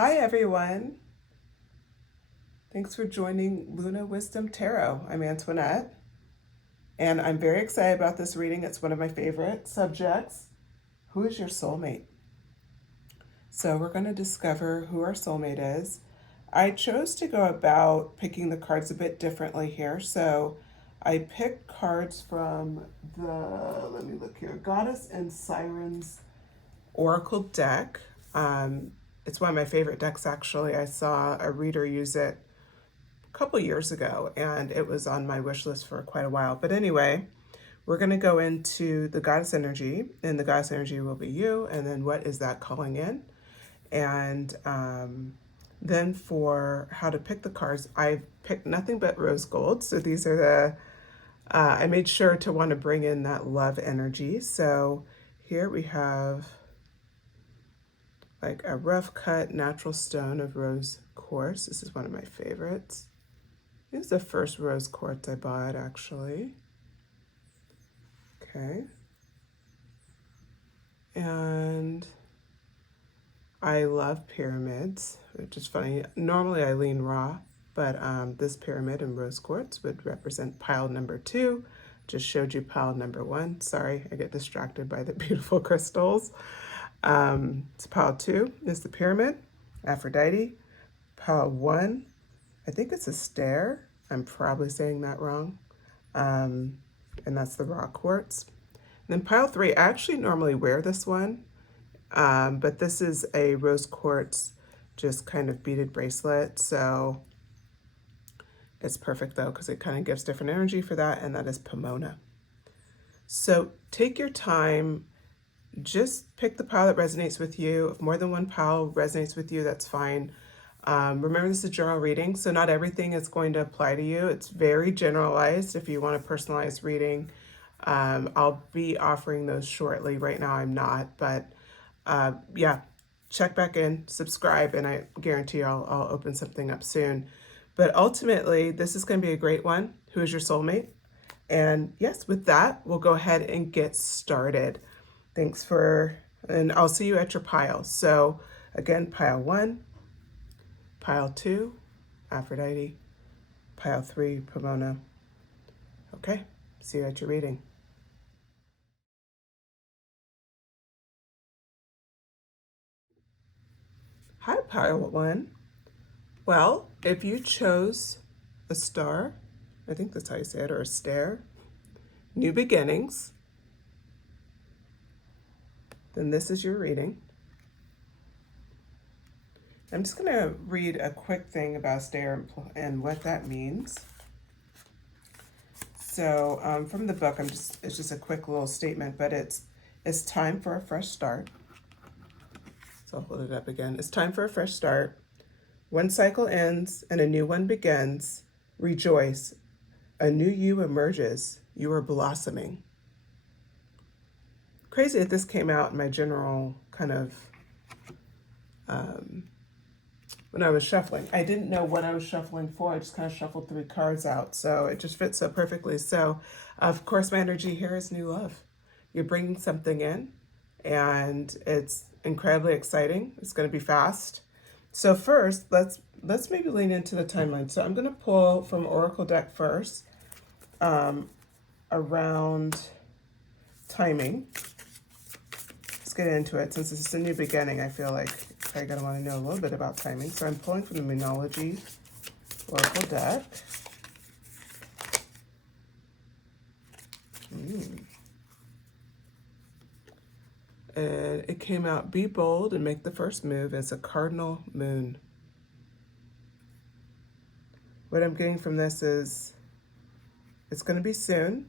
Hi everyone. Thanks for joining Luna Wisdom Tarot. I'm Antoinette, and I'm very excited about this reading. It's one of my favorite subjects. Who is your soulmate? So we're going to discover who our soulmate is. I chose to go about picking the cards a bit differently here. So I picked cards from let me look here, Goddess and Sirens Oracle deck. It's one of my favorite decks, actually. I saw a reader use it a couple years ago, and it was on my wish list for quite a while. But anyway, we're going to go into the goddess energy, and the goddess energy will be you, and then what is that calling in? And then for how to pick the cards, I picked nothing but rose gold. So these are I made sure to want to bring in that love energy. So here we have like a rough cut natural stone of rose quartz. This is one of my favorites. This is the first rose quartz I bought, actually. Okay. And I love pyramids, which is funny. Normally I lean raw, but this pyramid in rose quartz would represent pile number 2. Just showed you pile number 1. Sorry, I get distracted by the beautiful crystals. It's pile 2 is the pyramid, Aphrodite. Pile 1, I think it's a stair. I'm probably saying that wrong. And that's the raw quartz. And then pile 3, I actually normally wear this one, but this is a rose quartz, just kind of beaded bracelet. So it's perfect though, because it kind of gives different energy for that. And that is Pomona. So take your time. Just pick the pile that resonates with you. If more than one pile resonates with you, that's fine. Remember, this is a general reading, so not everything is going to apply to you. It's very generalized. If you want a personalized reading, I'll be offering those shortly. Right now I'm not, but yeah, check back in, subscribe, and I guarantee I'll open something up soon. But ultimately, this is going to be a great one. Who is your soulmate? And yes, with that, we'll go ahead and get started. And I'll see you at your pile. So again, pile 1, pile 2, Aphrodite, pile 3, Pomona. Okay, see you at your reading. Hi, pile 1. Well, if you chose a star, I think that's how you say it, or a stair, new beginnings, then this is your reading. I'm just going to read a quick thing about stair and what that means. So from the book, it's just a quick little statement, but it's time for a fresh start. So I'll hold it up again. It's time for a fresh start. One cycle ends and a new one begins. Rejoice. A new you emerges. You are blossoming. Crazy that this came out in my general kind of, when I was shuffling. I didn't know what I was shuffling for. I just kind of shuffled 3 cards out. So it just fits so perfectly. So of course my energy here is new love. You're bringing something in and it's incredibly exciting. It's going to be fast. So first, let's maybe lean into the timeline. So I'm going to pull from Oracle deck first, around timing. Let's get into it. Since this is a new beginning, I feel like I'm going to want to know a little bit about timing. So I'm pulling from the Moonology Oracle deck. And it came out, be bold and make the first move as a cardinal moon. What I'm getting from this is it's going to be soon,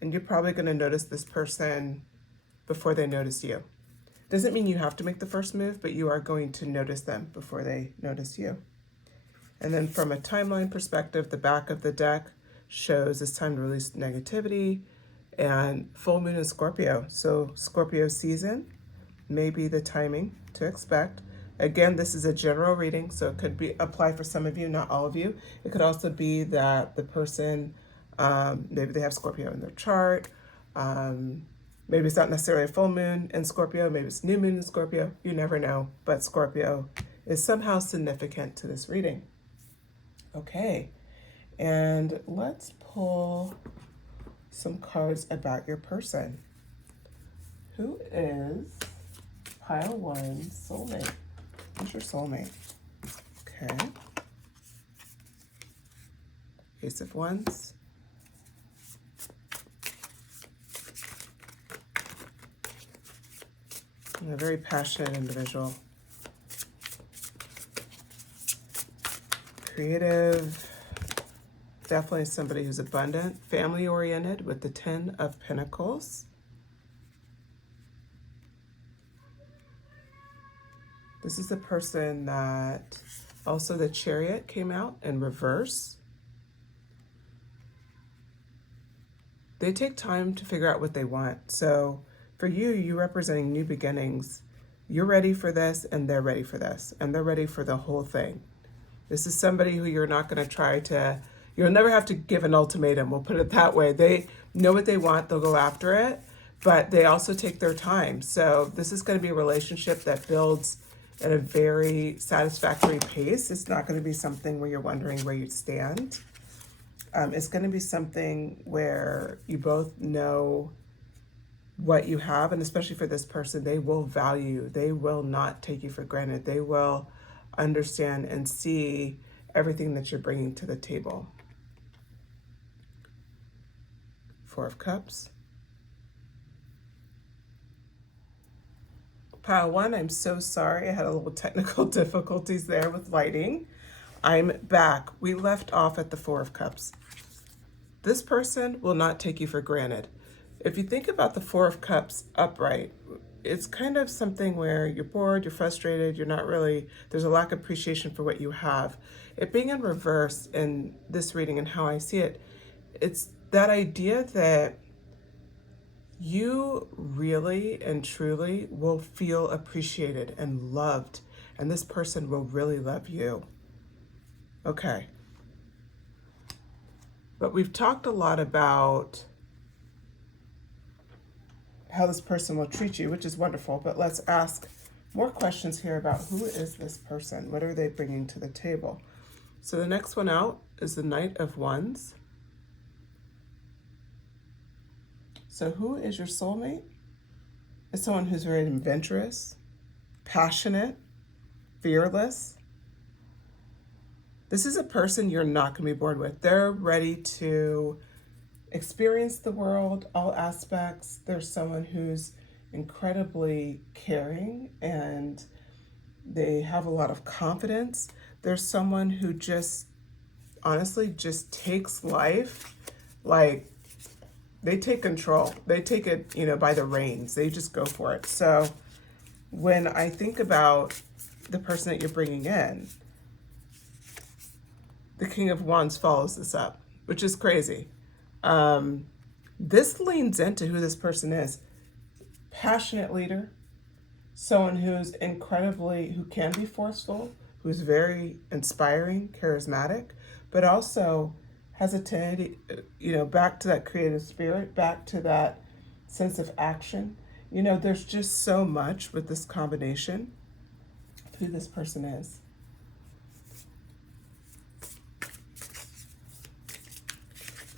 and you're probably going to notice this person before they notice you. Doesn't mean you have to make the first move, but you are going to notice them before they notice you. And then from a timeline perspective, the back of the deck shows it's time to release negativity and full moon in Scorpio. So Scorpio season may be the timing to expect. Again, this is a general reading, so it could apply for some of you, not all of you. It could also be that the person, maybe they have Scorpio in their chart. Maybe it's not necessarily a full moon in Scorpio. Maybe it's new moon in Scorpio. You never know. But Scorpio is somehow significant to this reading. Okay, and let's pull some cards about your person. Who is pile one soulmate? Who's your soulmate? Okay. Ace of Wands. And a very passionate individual. Creative. Definitely somebody who's abundant. Family-oriented with the 10 of Pentacles. This is the person that also the Chariot came out in reverse. They take time to figure out what they want. So for you, you're representing new beginnings. You're ready for this and they're ready for this. And they're ready for the whole thing. This is somebody who you're not going to try to, you'll never have to give an ultimatum. We'll put it that way. They know what they want. They'll go after it. But they also take their time. So this is going to be a relationship that builds at a very satisfactory pace. It's not going to be something where you're wondering where you stand. It's going to be something where you both know what you have, and especially for this person, they will value, they will not take you for granted. They will understand and see everything that you're bringing to the table. Four of Cups. Pile one, I'm so sorry. I had a little technical difficulties there with lighting. I'm back. We left off at the Four of Cups. This person will not take you for granted. If you think about the Four of Cups upright, it's kind of something where you're bored, you're frustrated, you're not really, there's a lack of appreciation for what you have. It being in reverse in this reading and how I see it, it's that idea that you really and truly will feel appreciated and loved, and this person will really love you. Okay. But we've talked a lot about how this person will treat you, which is wonderful, but let's ask more questions here about who is this person? What are they bringing to the table? So the next one out is the Knight of Wands. So who is your soulmate? It's someone who's very adventurous, passionate, fearless. This is a person you're not going to be bored with. They're ready to experience the world, all aspects. There's someone who's incredibly caring and they have a lot of confidence. There's someone who just honestly just takes life like they take control. They take it, by the reins. They just go for it. So when I think about the person that you're bringing in, the King of Wands follows this up, which is crazy. This leans into who this person is. Passionate leader, someone who's who can be forceful, who's very inspiring, charismatic, but also has a tendency, back to that creative spirit, back to that sense of action. There's just so much with this combination of who this person is.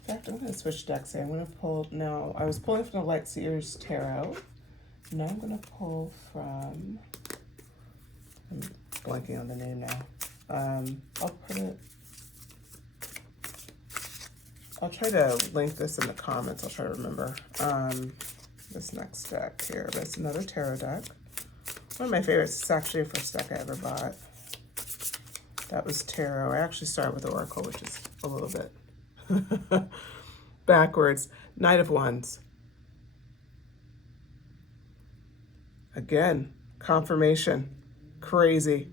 In fact, I'm going to switch decks here. I'm going to pull, now I was pulling from the Seers Tarot. Now I'm going to pull from, I'm blanking on the name now. I'll try to link this in the comments. I'll try to remember this next deck here. But it's another tarot deck. One of my favorites. It's actually the first deck I ever bought. That was tarot. I actually started with Oracle, which is a little bit backwards. Knight of Wands. Again, confirmation. Crazy.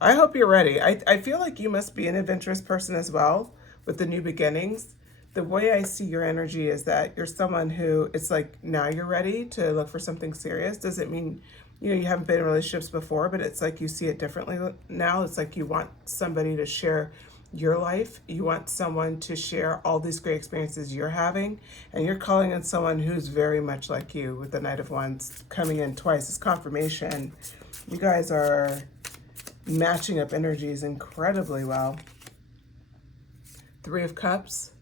I hope you're ready. I feel like you must be an adventurous person as well with the new beginnings. The way I see your energy is that you're someone who, it's like now you're ready to look for something serious. Doesn't mean, you haven't been in relationships before, but it's like you see it differently now. It's like you want somebody to share your life. You want someone to share all these great experiences you're having, and you're calling on someone who's very much like you with the Knight of Wands coming in twice. It's confirmation. You guys are matching up energies incredibly well. Three of Cups.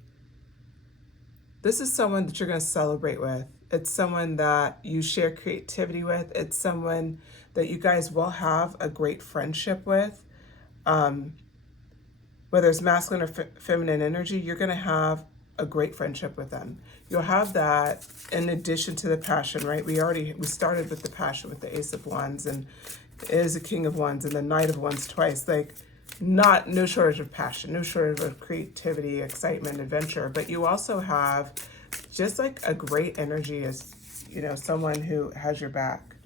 This is someone that you're going to celebrate with. It's someone that you share creativity with. It's someone that you guys will have a great friendship with. Whether it's masculine or feminine energy, you're going to have a great friendship with them. You'll have that in addition to the passion, right? We started with the passion with the Ace of Wands, and it is a King of Wands and the Knight of Wands twice. Like, no shortage of passion, no shortage of creativity, excitement, adventure. But you also have just like a great energy as, you know, someone who has your back.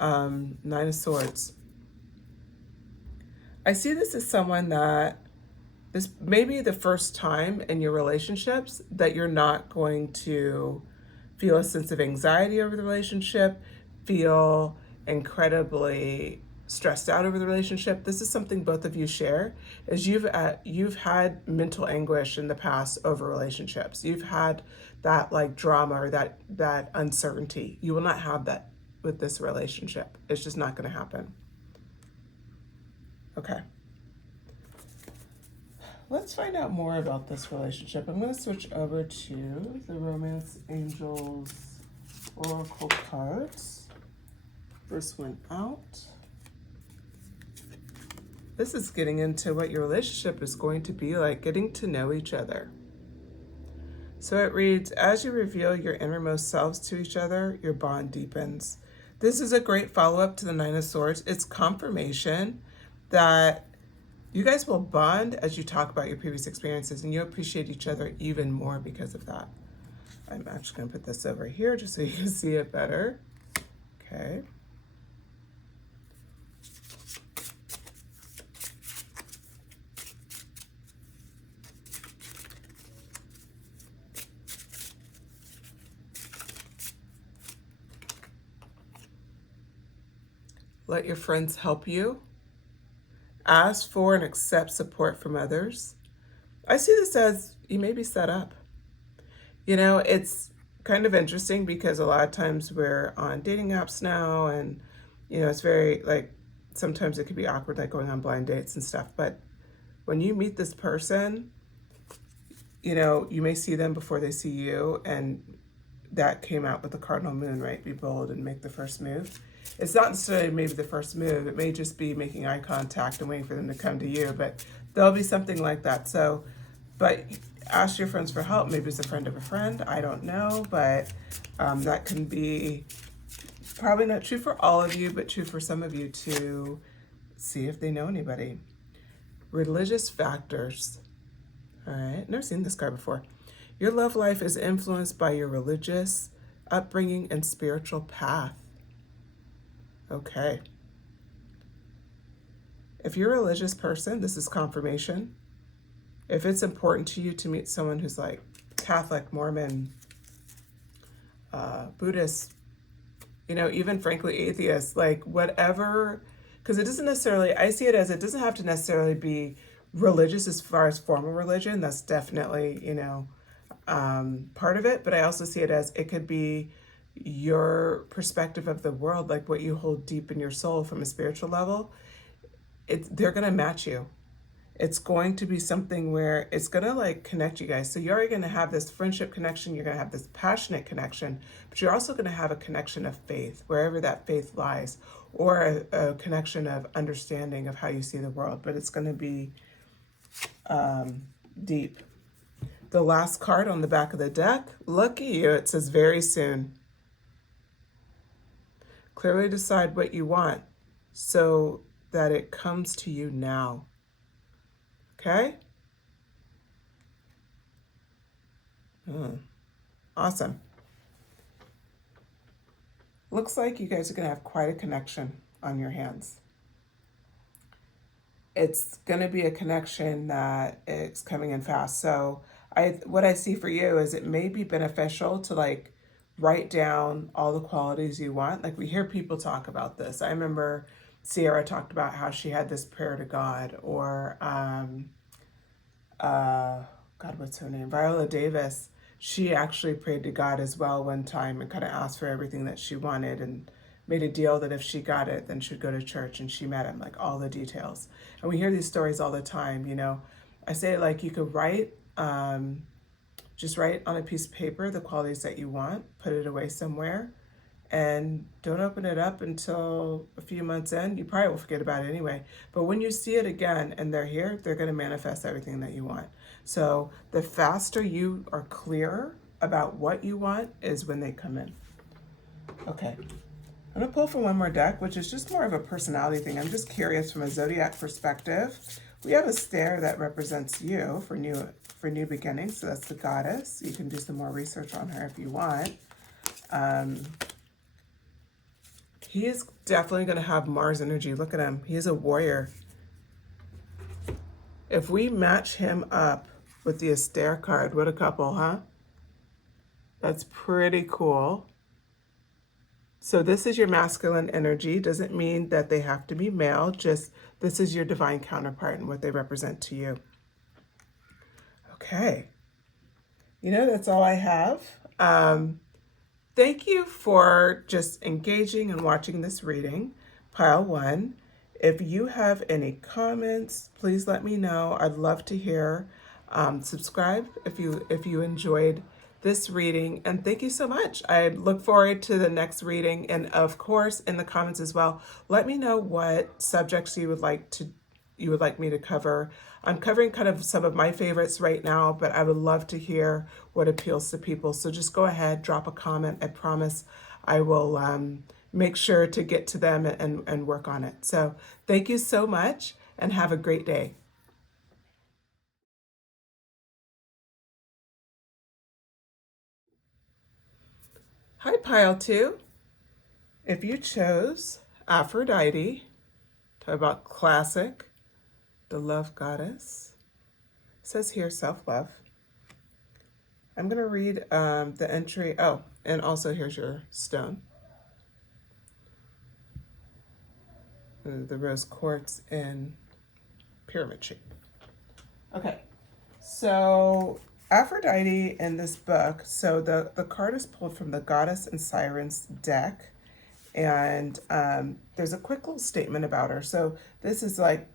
Nine of Swords. I see this as someone that this may be the first time in your relationships that you're not going to feel a sense of anxiety over the relationship, feel incredibly stressed out over the relationship. This is something both of you share, is you've had mental anguish in the past over relationships. You've had that like drama or that uncertainty. You will not have that with this relationship. It's just not going to happen. Okay. Let's find out more about this relationship. I'm going to switch over to the Romance Angels Oracle cards. First one out. This is getting into what your relationship is going to be like, getting to know each other. So it reads, as you reveal your innermost selves to each other, your bond deepens. This is a great follow-up to the Nine of Swords. It's confirmation that you guys will bond as you talk about your previous experiences, and you appreciate each other even more because of that. I'm actually going to put this over here just so you can see it better. Okay. Let your friends help you. Ask for and accept support from others. I see this as you may be set up. You know, it's kind of interesting because a lot of times we're on dating apps now, and, you know, it's very, like, sometimes it could be awkward, like going on blind dates and stuff. But when you meet this person, you know, you may see them before they see you, and that came out with the cardinal moon, right? Be bold and make the first move. It's not necessarily maybe the first move. It may just be making eye contact and waiting for them to come to you, but there'll be something like that. So, but ask your friends for help. Maybe it's a friend of a friend. I don't know, but that can be probably not true for all of you, but true for some of you to see if they know anybody. Religious factors. All right, never seen this card before. Your love life is influenced by your religious upbringing and spiritual path. Okay. If you're a religious person, this is confirmation. If it's important to you to meet someone who's like Catholic, Mormon, Buddhist, you know, even frankly atheist, like whatever, because it doesn't necessarily, I see it as it doesn't have to necessarily be religious as far as formal religion. That's definitely, you know, part of it. But I also see it as it could be your perspective of the world, like what you hold deep in your soul from a spiritual level. They're going to match you. It's going to be something where it's going to like connect you guys. So you're already going to have this friendship connection. You're going to have this passionate connection, but you're also going to have a connection of faith, wherever that faith lies, or a connection of understanding of how you see the world. But it's going to be deep. The last card on the back of the deck, lucky you, it says very soon. Clearly decide what you want so that it comes to you now. Okay? Awesome. Looks like you guys are going to have quite a connection on your hands. It's going to be a connection that is coming in fast. So what I see for you is it may be beneficial to like write down all the qualities you want. Like we hear people talk about this. I remember Sierra talked about how she had this prayer to God, or God, what's her name? Viola Davis. She actually prayed to God as well one time and kind of asked for everything that she wanted, and made a deal that if she got it, then she'd go to church, and she met him, like all the details. And we hear these stories all the time, you know. I say it like you could write, just write on a piece of paper the qualities that you want, put it away somewhere, and don't open it up until a few months in. You probably will forget about it anyway. But when you see it again and they're here, they're going to manifest everything that you want. So the faster you are clear about what you want is when they come in. Okay. I'm going to pull for one more deck, which is just more of a personality thing. I'm just curious from a zodiac perspective. We have a stare that represents you for new beginnings. So that's the goddess. You can do some more research on her if you want. He is definitely going to have Mars energy. Look at him. He is a warrior. If we match him up with the Astaire card, what a couple, huh? That's pretty cool. So this is your masculine energy. Doesn't mean that they have to be male. Just this is your divine counterpart and what they represent to you. Okay. You know, that's all I have. Thank you for just engaging and watching this reading, Pile 1. If you have any comments, please let me know. I'd love to hear. Subscribe if you enjoyed this reading, and thank you so much. I look forward to the next reading, and of course in the comments as well, let me know what subjects you would like me to cover. I'm covering kind of some of my favorites right now, but I would love to hear what appeals to people. So just go ahead, drop a comment. I promise I will make sure to get to them and work on it. So thank you so much and have a great day. Hi, Pile 2. If you chose Aphrodite, talk about classic, the love goddess, it says here self-love. I'm going to read the entry. Oh, and also here's your stone. The Rose Quartz in pyramid shape. Okay, so Aphrodite in this book, so the card is pulled from the Goddess and Sirens deck, and there's a quick little statement about her. So this is like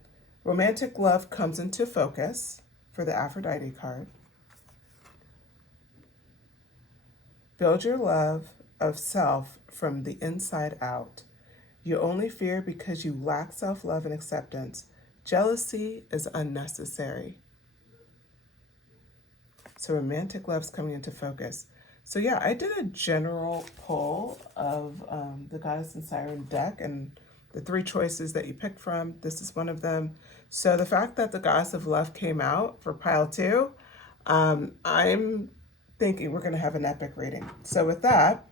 romantic love comes into focus for the Aphrodite card. Build your love of self from the inside out. You only fear because you lack self-love and acceptance. Jealousy is unnecessary. So romantic love's coming into focus. So yeah, I did a general pull of the Goddess and Siren deck, and the 3 choices that you picked from, this is one of them. So the fact that the Goddess of Love came out for Pile 2, I'm thinking we're going to have an epic reading. So with that,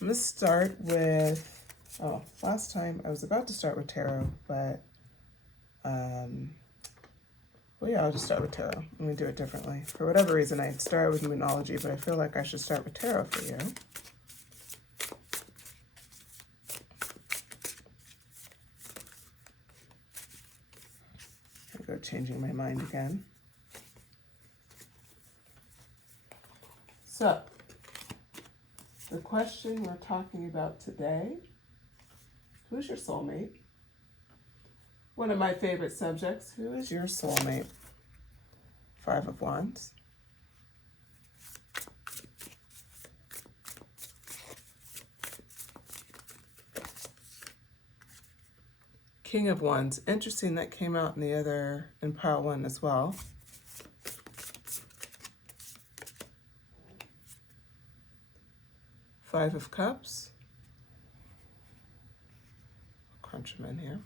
I'm going to start with, last time I was about to start with tarot, but well, yeah, I'll just start with tarot. I'm going to do it differently. For whatever reason, I started with Moonology, but I feel like I should start with tarot for you. I'll go changing my mind again. So, the question we're talking about today, who's your soulmate? One of my favorite subjects, who is your soulmate? 5 of Wands. King of Wands. Interesting, that came out in Pile 1 as well. Five of Cups. I'll crunch them in here.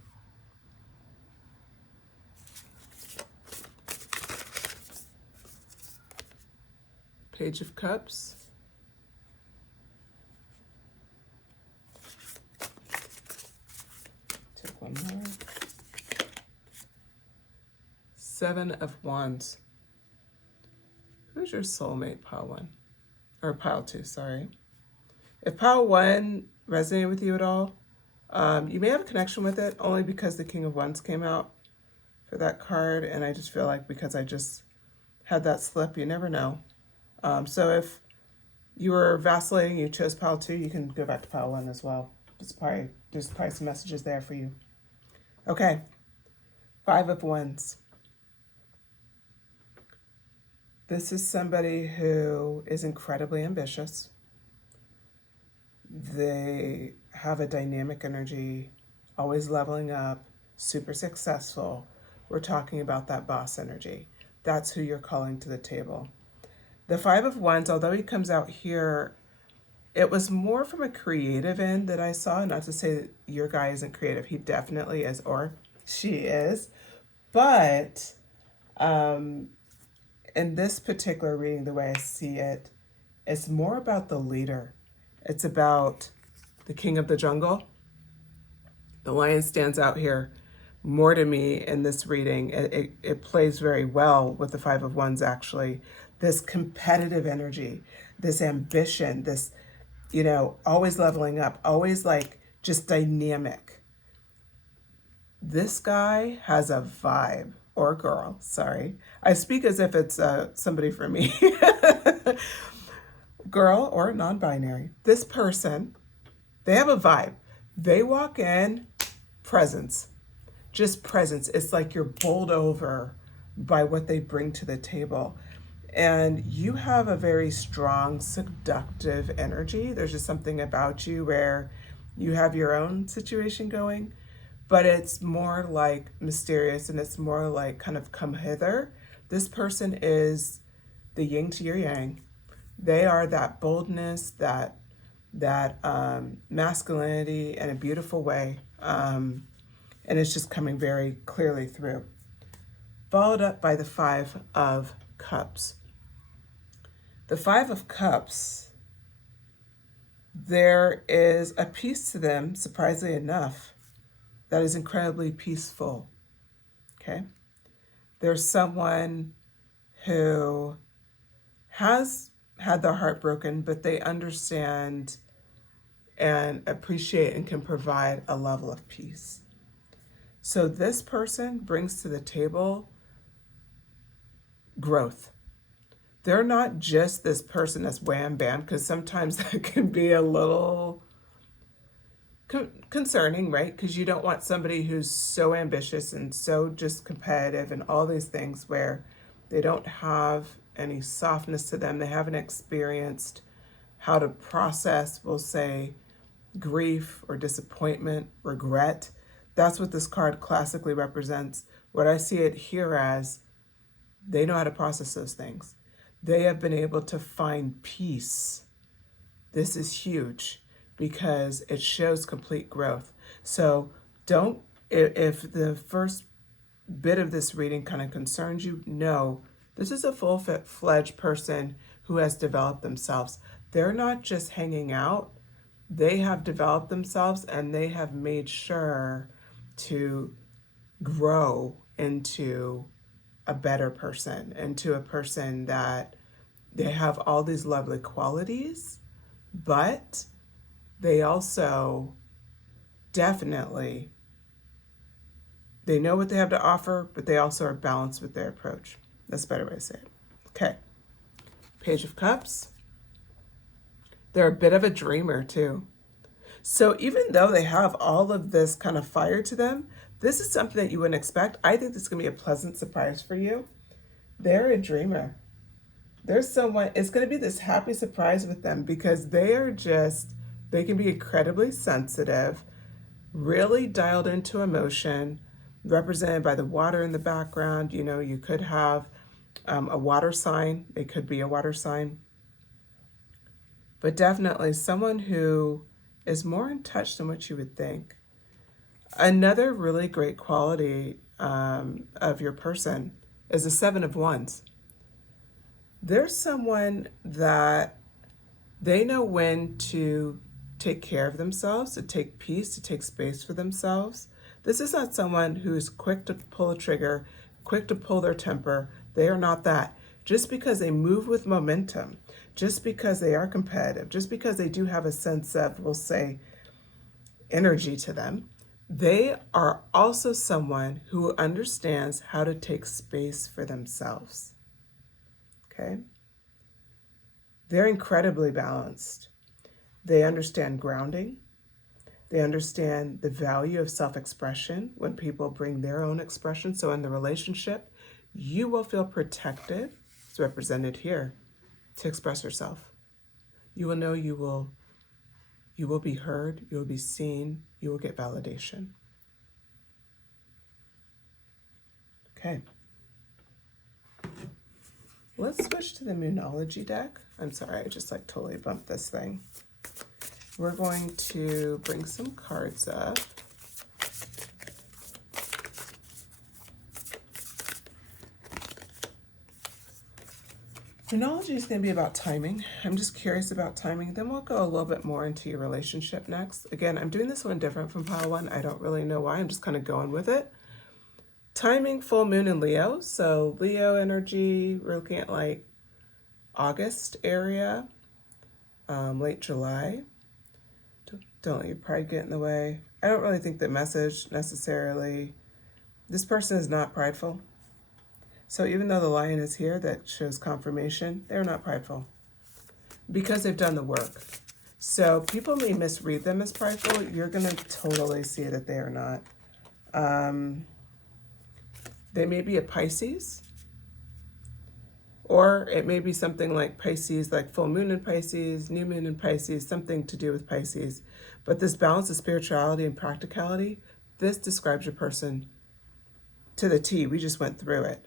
Page of Cups. Take one more. 7 of Wands. Who's your soulmate, Pile 1? Or Pile 2, sorry. If Pile 1 resonated with you at all, you may have a connection with it only because the King of Wands came out for that card, and I just feel like because I just had that slip, you never know. So if you were vacillating, you chose pile 2, you can go back to pile 1 as well. There's probably some messages there for you. Okay, 5 of Wands. This is somebody who is incredibly ambitious. They have a dynamic energy, always leveling up, super successful. We're talking about that boss energy. That's who you're calling to the table. The 5 of Wands, although he comes out here, it was more from a creative end that I saw. Not to say that your guy isn't creative. He definitely is, or she is. But in this particular reading, the way I see it, it's more about the leader. It's about the king of the jungle. The lion stands out here more to me in this reading. It plays very well with the 5 of Wands, actually. This competitive energy, this ambition, this, always leveling up, always like just dynamic. This guy has a vibe, or girl, sorry. I speak as if it's somebody for me. Girl or non-binary. This person, they have a vibe. They walk in, presence. Just presence. It's like you're bowled over by what they bring to the table. And you have a very strong, seductive energy. There's just something about you where you have your own situation going, but it's more like mysterious and it's more like kind of come hither. This person is the yin to your yang. They are that boldness, that masculinity in a beautiful way. And it's just coming very clearly through. Followed up by the 5 of Cups. The 5 of Cups, there is a piece to them, surprisingly enough, that is incredibly peaceful, okay? There's someone who has had their heart broken, but they understand and appreciate and can provide a level of peace. So this person brings to the table growth. They're not just this person that's wham bam, because sometimes that can be a little concerning, right? Because you don't want somebody who's so ambitious and so just competitive and all these things where they don't have any softness to them. They haven't experienced how to process, we'll say, grief or disappointment, regret. That's what this card classically represents. What I see it here as, they know how to process those things. They have been able to find peace. This is huge because it shows complete growth. So if the first bit of this reading kind of concerns you, no, this is a full-fledged person who has developed themselves. They're not just hanging out. They have developed themselves and they have made sure to grow into a better person, into a person that they have all these lovely qualities, but they also definitely, they know what they have to offer, but they also are balanced with their approach. That's a better way to say it. Okay. Page of Cups. They're a bit of a dreamer too. So even though they have all of this kind of fire to them, this is something that you wouldn't expect. I think this is going to be a pleasant surprise for you. They're a dreamer. There's someone, it's going to be this happy surprise with them because they can be incredibly sensitive, really dialed into emotion, represented by the water in the background. You could have a water sign. It could be a water sign. But definitely someone who is more in touch than what you would think. Another really great quality of your person is the 7 of Wands. There's someone that they know when to take care of themselves, to take peace, to take space for themselves. This is not someone who's quick to pull a trigger, quick to pull their temper. They are not that. Just because they move with momentum, just because they are competitive, just because they do have a sense of, we'll say, energy to them, they are also someone who understands how to take space for themselves. Okay? They're incredibly balanced. They understand grounding. They understand the value of self-expression when people bring their own expression. So in the relationship, you will feel protected, it's represented here, to express yourself. You will know you will be heard, you will be seen, you will get validation. Okay. Let's switch to the Moonology deck. I'm sorry, I just like totally bumped this thing. We're going to bring some cards up. Moonology is going to be about timing. I'm just curious about timing. Then we'll go a little bit more into your relationship next. Again, I'm doing this one different from pile one. I don't really know why. I'm just kind of going with it. Timing, full moon in Leo. So Leo energy, we're looking at like August area, late July. Don't let your pride get in the way. I don't really think the message necessarily, this person is not prideful. So even though the lion is here, that shows confirmation, they're not prideful because they've done the work. So people may misread them as prideful. You're going to totally see that they are not. They may be a Pisces, or it may be something like Pisces, like full moon in Pisces, new moon in Pisces, something to do with Pisces. But this balance of spirituality and practicality, this describes your person to the T. We just went through it.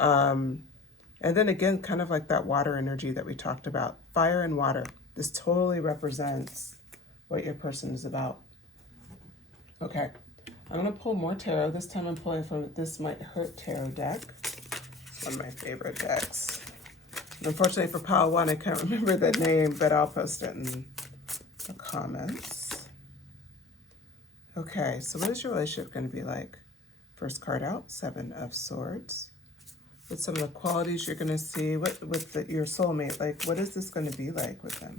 And then again, kind of like that water energy that we talked about, fire and water. This totally represents what your person is about. Okay, I'm going to pull more tarot. This time I'm pulling from This Might Hurt Tarot deck. One of my favorite decks. And unfortunately for pile one, I can't remember the name, but I'll post it in the comments. Okay, so what is your relationship going to be like? First card out, Seven of Swords. What's some of the qualities you're going to see? What with your soulmate? Like, what is this going to be like with them?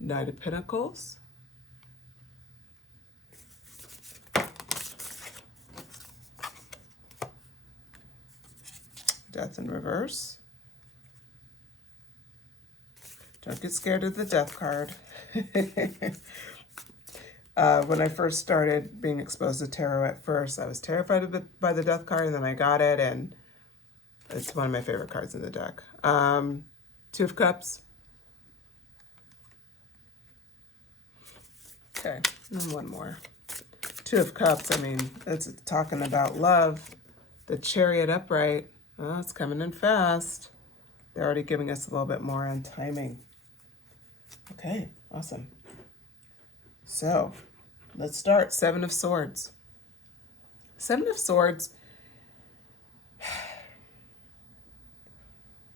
Knight of Pentacles. Death in reverse. Don't get scared of the death card. When I first started being exposed to tarot at first, I was terrified by the death card, and then I got it, and it's one of my favorite cards in the deck. Two of Cups. Okay, and one more. Two of Cups, I mean, it's talking about love. The Chariot upright. Oh, it's coming in fast. They're already giving us a little bit more on timing. Okay, awesome. So, let's start. Seven of Swords. Seven of Swords.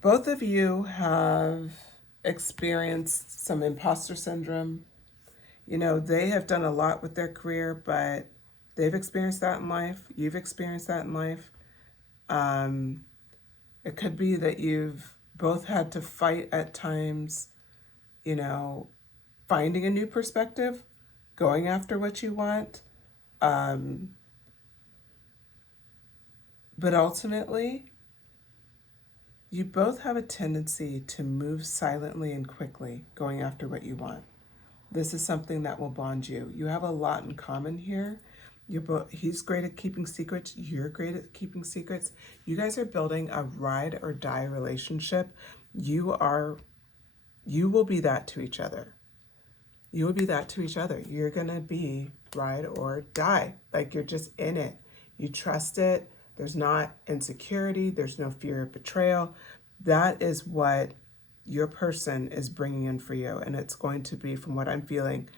Both of you have experienced some imposter syndrome. You know, they have done a lot with their career, but they've experienced that in life. You've experienced that in life. It could be that you've both had to fight at times, you know, finding a new perspective, going after what you want. But ultimately, you both have a tendency to move silently and quickly, going after what you want. This is something that will bond you. You have a lot in common here. He's great at keeping secrets. You're great at keeping secrets. You guys are building a ride or die relationship. You will be that to each other. You will be that to each other. You're going to be ride or die. Like, you're just in it. You trust it. There's not insecurity. There's no fear of betrayal. That is what your person is bringing in for you. And it's going to be, from what I'm feeling,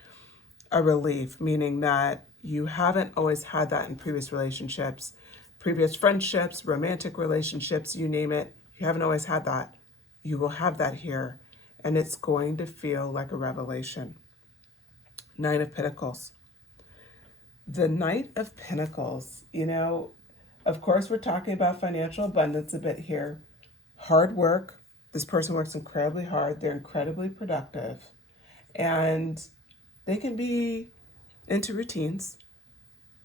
a relief, meaning that you haven't always had that in previous relationships, previous friendships, romantic relationships, you name it. You haven't always had that. You will have that here. And it's going to feel like a revelation. Nine of Pentacles. The Knight of Pentacles, you know, of course, we're talking about financial abundance a bit here. Hard work. This person works incredibly hard. They're incredibly productive. And they can be into routines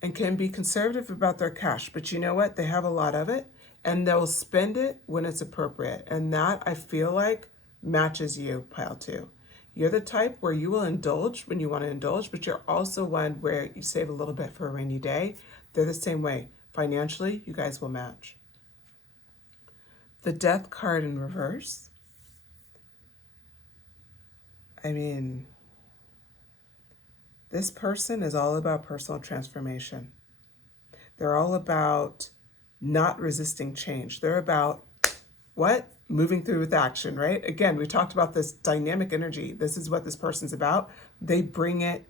and can be conservative about their cash. But you know what? They have a lot of it. and they'll spend it when it's appropriate. And that, I feel like, matches you, pile 2. You're the type where you will indulge when you want to indulge, but you're also one where you save a little bit for a rainy day. They're the same way. Financially, you guys will match. The Death card in reverse. I mean, this person is all about personal transformation. They're all about not resisting change. They're about what? Moving through with action, right? Again, we talked about this dynamic energy. This is what this person's about. They bring it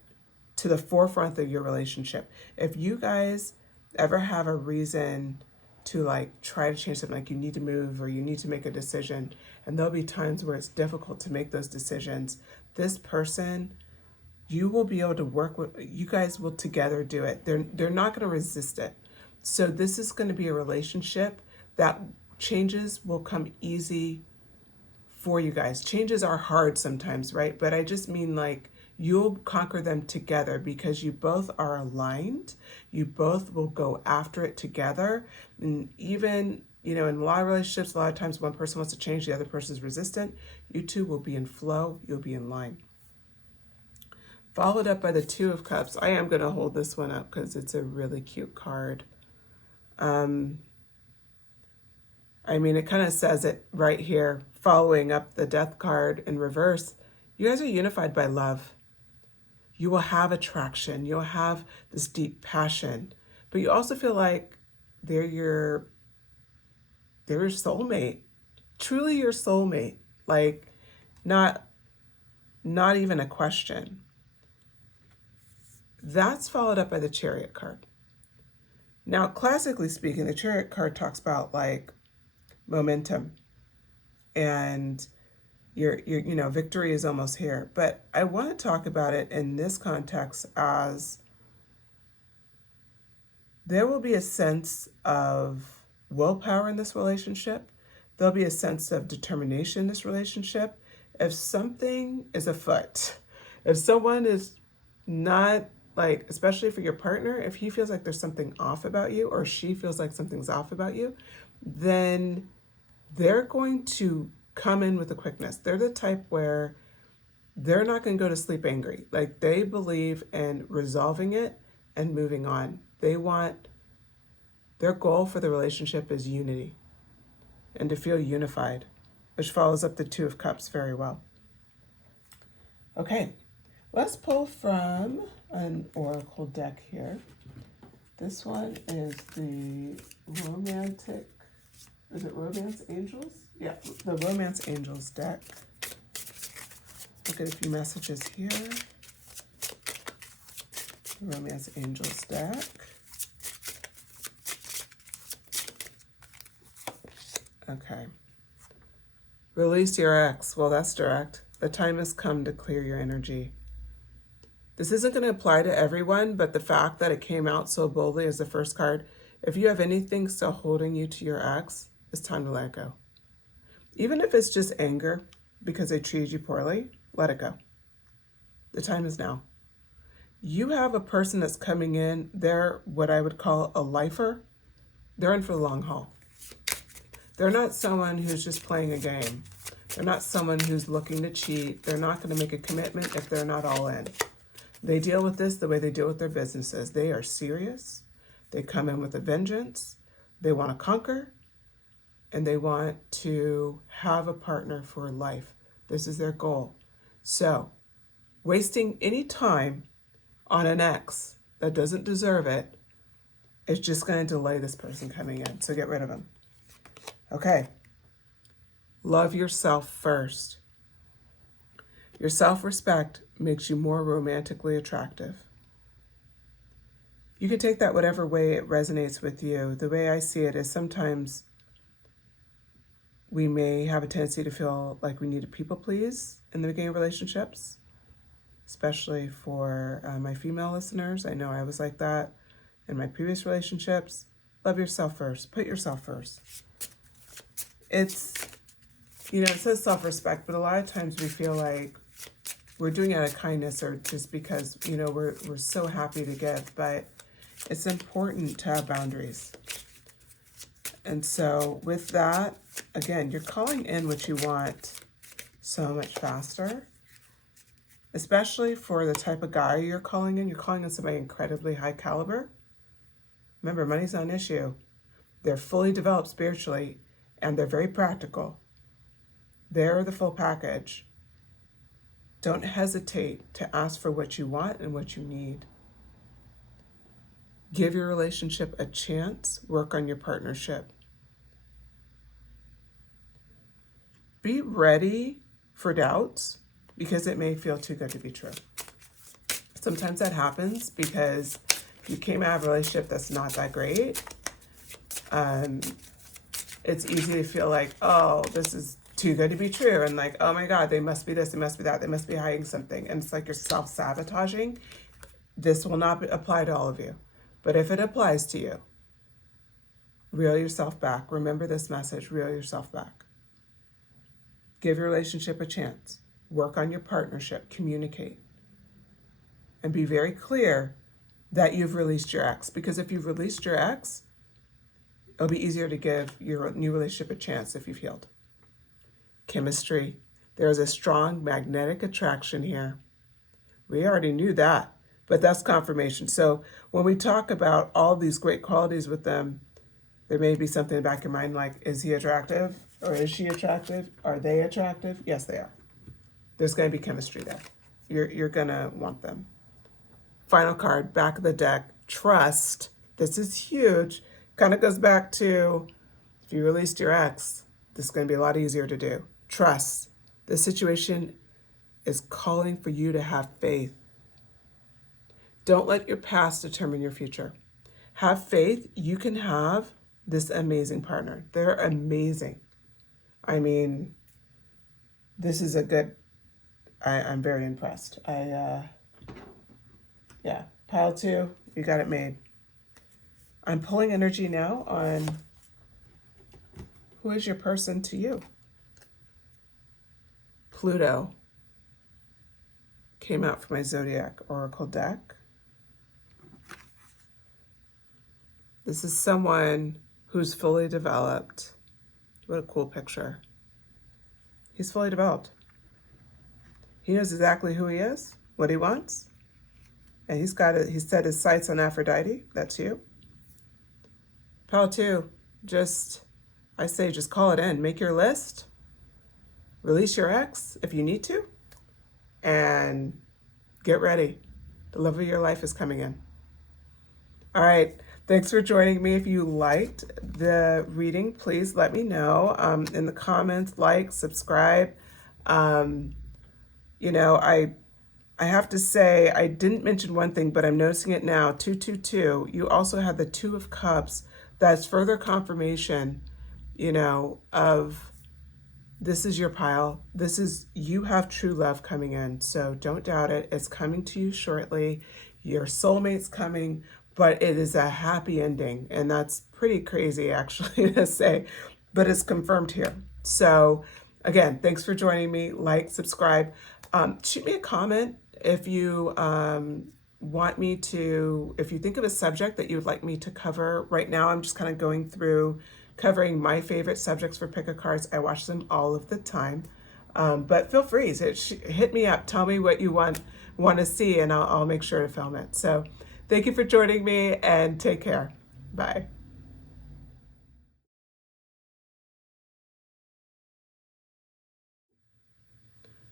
to the forefront of your relationship. If you guys ever have a reason to like try to change something, like you need to move or you need to make a decision, and there'll be times where it's difficult to make those decisions, this person, you will be able to work with, you guys will together do it. They're not going to resist it. So this is going to be a relationship that changes will come easy for you guys. Changes are hard sometimes, right? But I just mean like you'll conquer them together because you both are aligned. You both will go after it together. And even, in a lot of relationships, a lot of times one person wants to change, the other person is resistant. You two will be in flow. You'll be in line. Followed up by the Two of Cups. I am going to hold this one up because it's a really cute card. It kind of says it right here, following up the Death card in reverse. You guys are unified by love. You will have attraction. You'll have this deep passion. But you also feel like they're your soulmate. Truly your soulmate. Like, not even a question. That's followed up by the Chariot card. Now, classically speaking, the Chariot card talks about like momentum and your victory is almost here. But I want to talk about it in this context as there will be a sense of willpower in this relationship. There'll be a sense of determination in this relationship. If something is afoot, if someone is not like, especially for your partner, if he feels like there's something off about you or she feels like something's off about you, then they're going to come in with a quickness. They're the type where they're not going to go to sleep angry. Like they believe in resolving it and moving on. Their goal for the relationship is unity and to feel unified, which follows up the Two of Cups very well. Okay, let's pull from an oracle deck here. This one is the romantic, is it Romance Angels? Yeah, the Romance Angels deck. Look at a few messages here. The Romance Angels deck. Okay. Release your ex. Well, that's direct. The time has come to clear your energy. This isn't going to apply to everyone, but the fact that it came out so boldly as the first card, if you have anything still holding you to your ex, it's time to let it go. Even if it's just anger because they treated you poorly, let it go. The time is now. You have a person that's coming in, they're what I would call a lifer. They're in for the long haul. They're not someone who's just playing a game. They're not someone who's looking to cheat. They're not going to make a commitment if they're not all in. They deal with this the way they deal with their businesses. They are serious. They come in with a vengeance. They want to conquer. And they want to have a partner for life. This is their goal. So, wasting any time on an ex that doesn't deserve it is just going to delay this person coming in. So get rid of them. Okay. Love yourself first. Your self-respect makes you more romantically attractive. You can take that whatever way it resonates with you. The way I see it is sometimes we may have a tendency to feel like we need to people please in the beginning of relationships, especially for my female listeners. I know I was like that in my previous relationships. Love yourself first. Put yourself first. It's, it says self-respect, but a lot of times we feel like we're doing it out of kindness or just because, we're so happy to give, but it's important to have boundaries. And so with that, again, you're calling in what you want so much faster, especially for the type of guy you're calling in. You're calling in somebody incredibly high caliber. Remember, money's not an issue. They're fully developed spiritually, and they're very practical. They're the full package. Don't hesitate to ask for what you want and what you need. Give your relationship a chance. Work on your partnership. Be ready for doubts because it may feel too good to be true. Sometimes that happens because you came out of a relationship that's not that great. It's easy to feel like, oh, this is too good to be true. And like, oh my God, they must be this, they must be that, they must be hiding something. And it's like you're self-sabotaging. This will not apply to all of you. But if it applies to you, reel yourself back. Remember this message, reel yourself back. Give your relationship a chance. Work on your partnership. Communicate. And be very clear that you've released your ex. Because if you've released your ex, it'll be easier to give your new relationship a chance if you've healed. Chemistry. There is a strong magnetic attraction here. We already knew that, but that's confirmation. So when we talk about all these great qualities with them, there may be something in the back of your mind like, is he attractive? Or is she attractive? Are they attractive? Yes, they are. There's going to be chemistry there. You're going to want them. Final card, back of the deck, trust. This is huge. Kind of goes back to if you released your ex, this is going to be a lot easier to do. Trust. The situation is calling for you to have faith. Don't let your past determine your future. Have faith. You can have this amazing partner. They're amazing. I mean, this is a good, I'm very impressed. Yeah, pile 2, you got it made. I'm pulling energy now on who is your person to you. Pluto came out for my Zodiac Oracle deck. This is someone who's fully developed. What a cool picture. He's fully developed. He knows exactly who he is, what he wants, and he's set his sights on Aphrodite. That's you. Pile 2, I say just call it in. Make your list. Release your ex if you need to. And get ready. The love of your life is coming in. All right. Thanks for joining me. If you liked the reading, please let me know in the comments, like, subscribe. I have to say, I didn't mention one thing, but I'm noticing it now, 222. You also have the 2 of Cups. That's further confirmation, of this is your pile. You have true love coming in. So don't doubt it. It's coming to you shortly. Your soulmate's coming, but it is a happy ending. And that's pretty crazy actually to say, but it's confirmed here. So again, thanks for joining me. Like, subscribe, shoot me a comment if you if you think of a subject that you would like me to cover. Right now, I'm just kind of going through covering my favorite subjects for pick a cards. I watch them all of the time, but feel free to hit me up. Tell me what you want to see, and I'll make sure to film it. So thank you for joining me, and take care. Bye.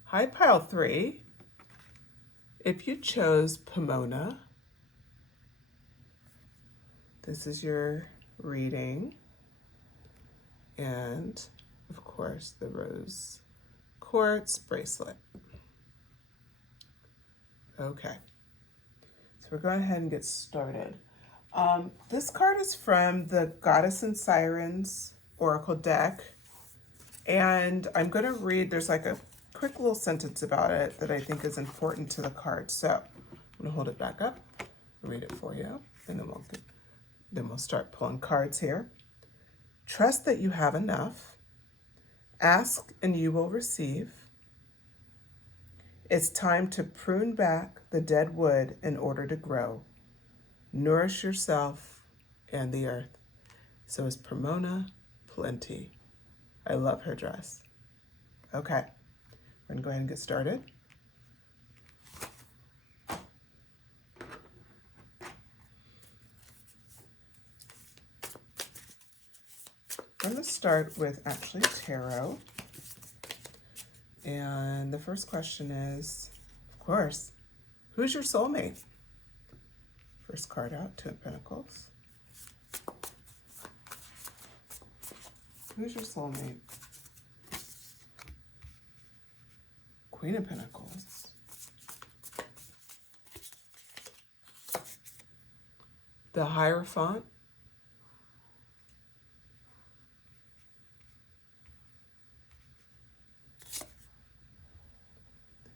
Hi, pile 3. If you chose Pomona, this is your reading. And of course, the Rose Quartz bracelet. Okay, so we're going ahead and get started. This card is from the Goddess and Sirens Oracle deck. And I'm going to read, there's like a quick little sentence about it that I think is important to the card. So I'm going to hold it back up, read it for you, and then we'll start pulling cards here. Trust that you have enough. Ask and you will receive. It's time to prune back the dead wood in order to grow. Nourish yourself and the earth. So is Pomona Plenty. I love her dress. Okay, we're gonna go ahead and get started. I'm going to start with actually tarot. And the first question is, of course, who's your soulmate? First card out, Two of Pentacles. Who's your soulmate? Queen of Pentacles. The Hierophant.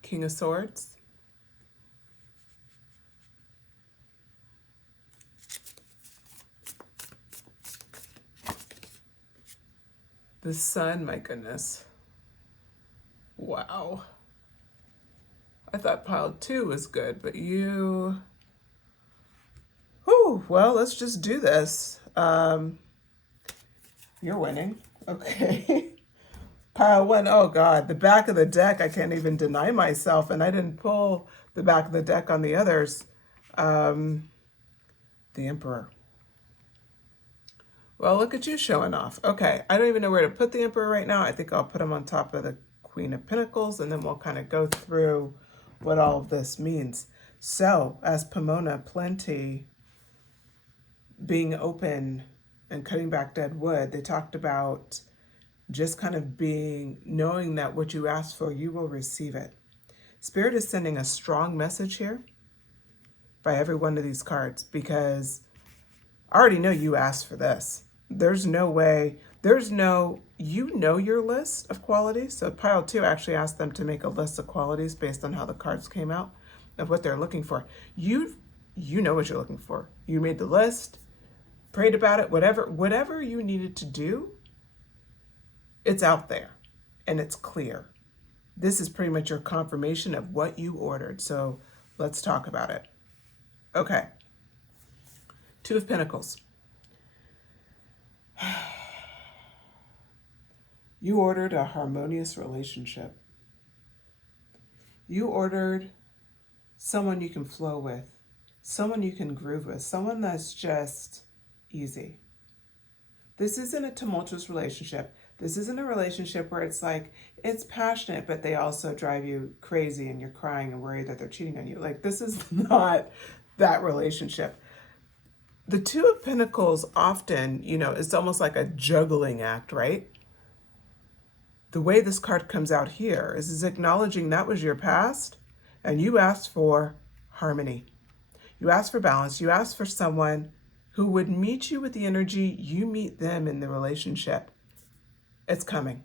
King of Swords. The Sun, my goodness. Wow. I thought pile 2 was good, but you... Oh, well, let's just do this. You're winning. Okay. Pile 1, oh God, the back of the deck, I can't even deny myself, and I didn't pull the back of the deck on the others. The Emperor. Well, look at you showing off. Okay, I don't even know where to put the Emperor right now. I think I'll put him on top of the Queen of Pentacles, and then we'll kind of go through what all of this means. So, as Pomona Plenty being open and cutting back dead wood, they talked about just kind of knowing that what you ask for, you will receive it. Spirit is sending a strong message here by every one of these cards, because I already know you asked for this. There's no way, you know your list of qualities. So pile 2 actually asked them to make a list of qualities based on how the cards came out of what they're looking for. You know what you're looking for. You made the list, prayed about it, whatever you needed to do, it's out there and it's clear. This is pretty much your confirmation of what you ordered. So let's talk about it. Okay. Two of Pentacles. You ordered a harmonious relationship. You ordered someone you can flow with, someone you can groove with, someone that's just easy. This isn't a tumultuous relationship. This isn't a relationship where it's like, it's passionate, but they also drive you crazy and you're crying and worried that they're cheating on you. Like, this is not that relationship. The Two of Pentacles often, it's almost like a juggling act, right? The way this card comes out here is acknowledging that was your past and you asked for harmony. You asked for balance. You asked for someone who would meet you with the energy you meet them in the relationship. It's coming.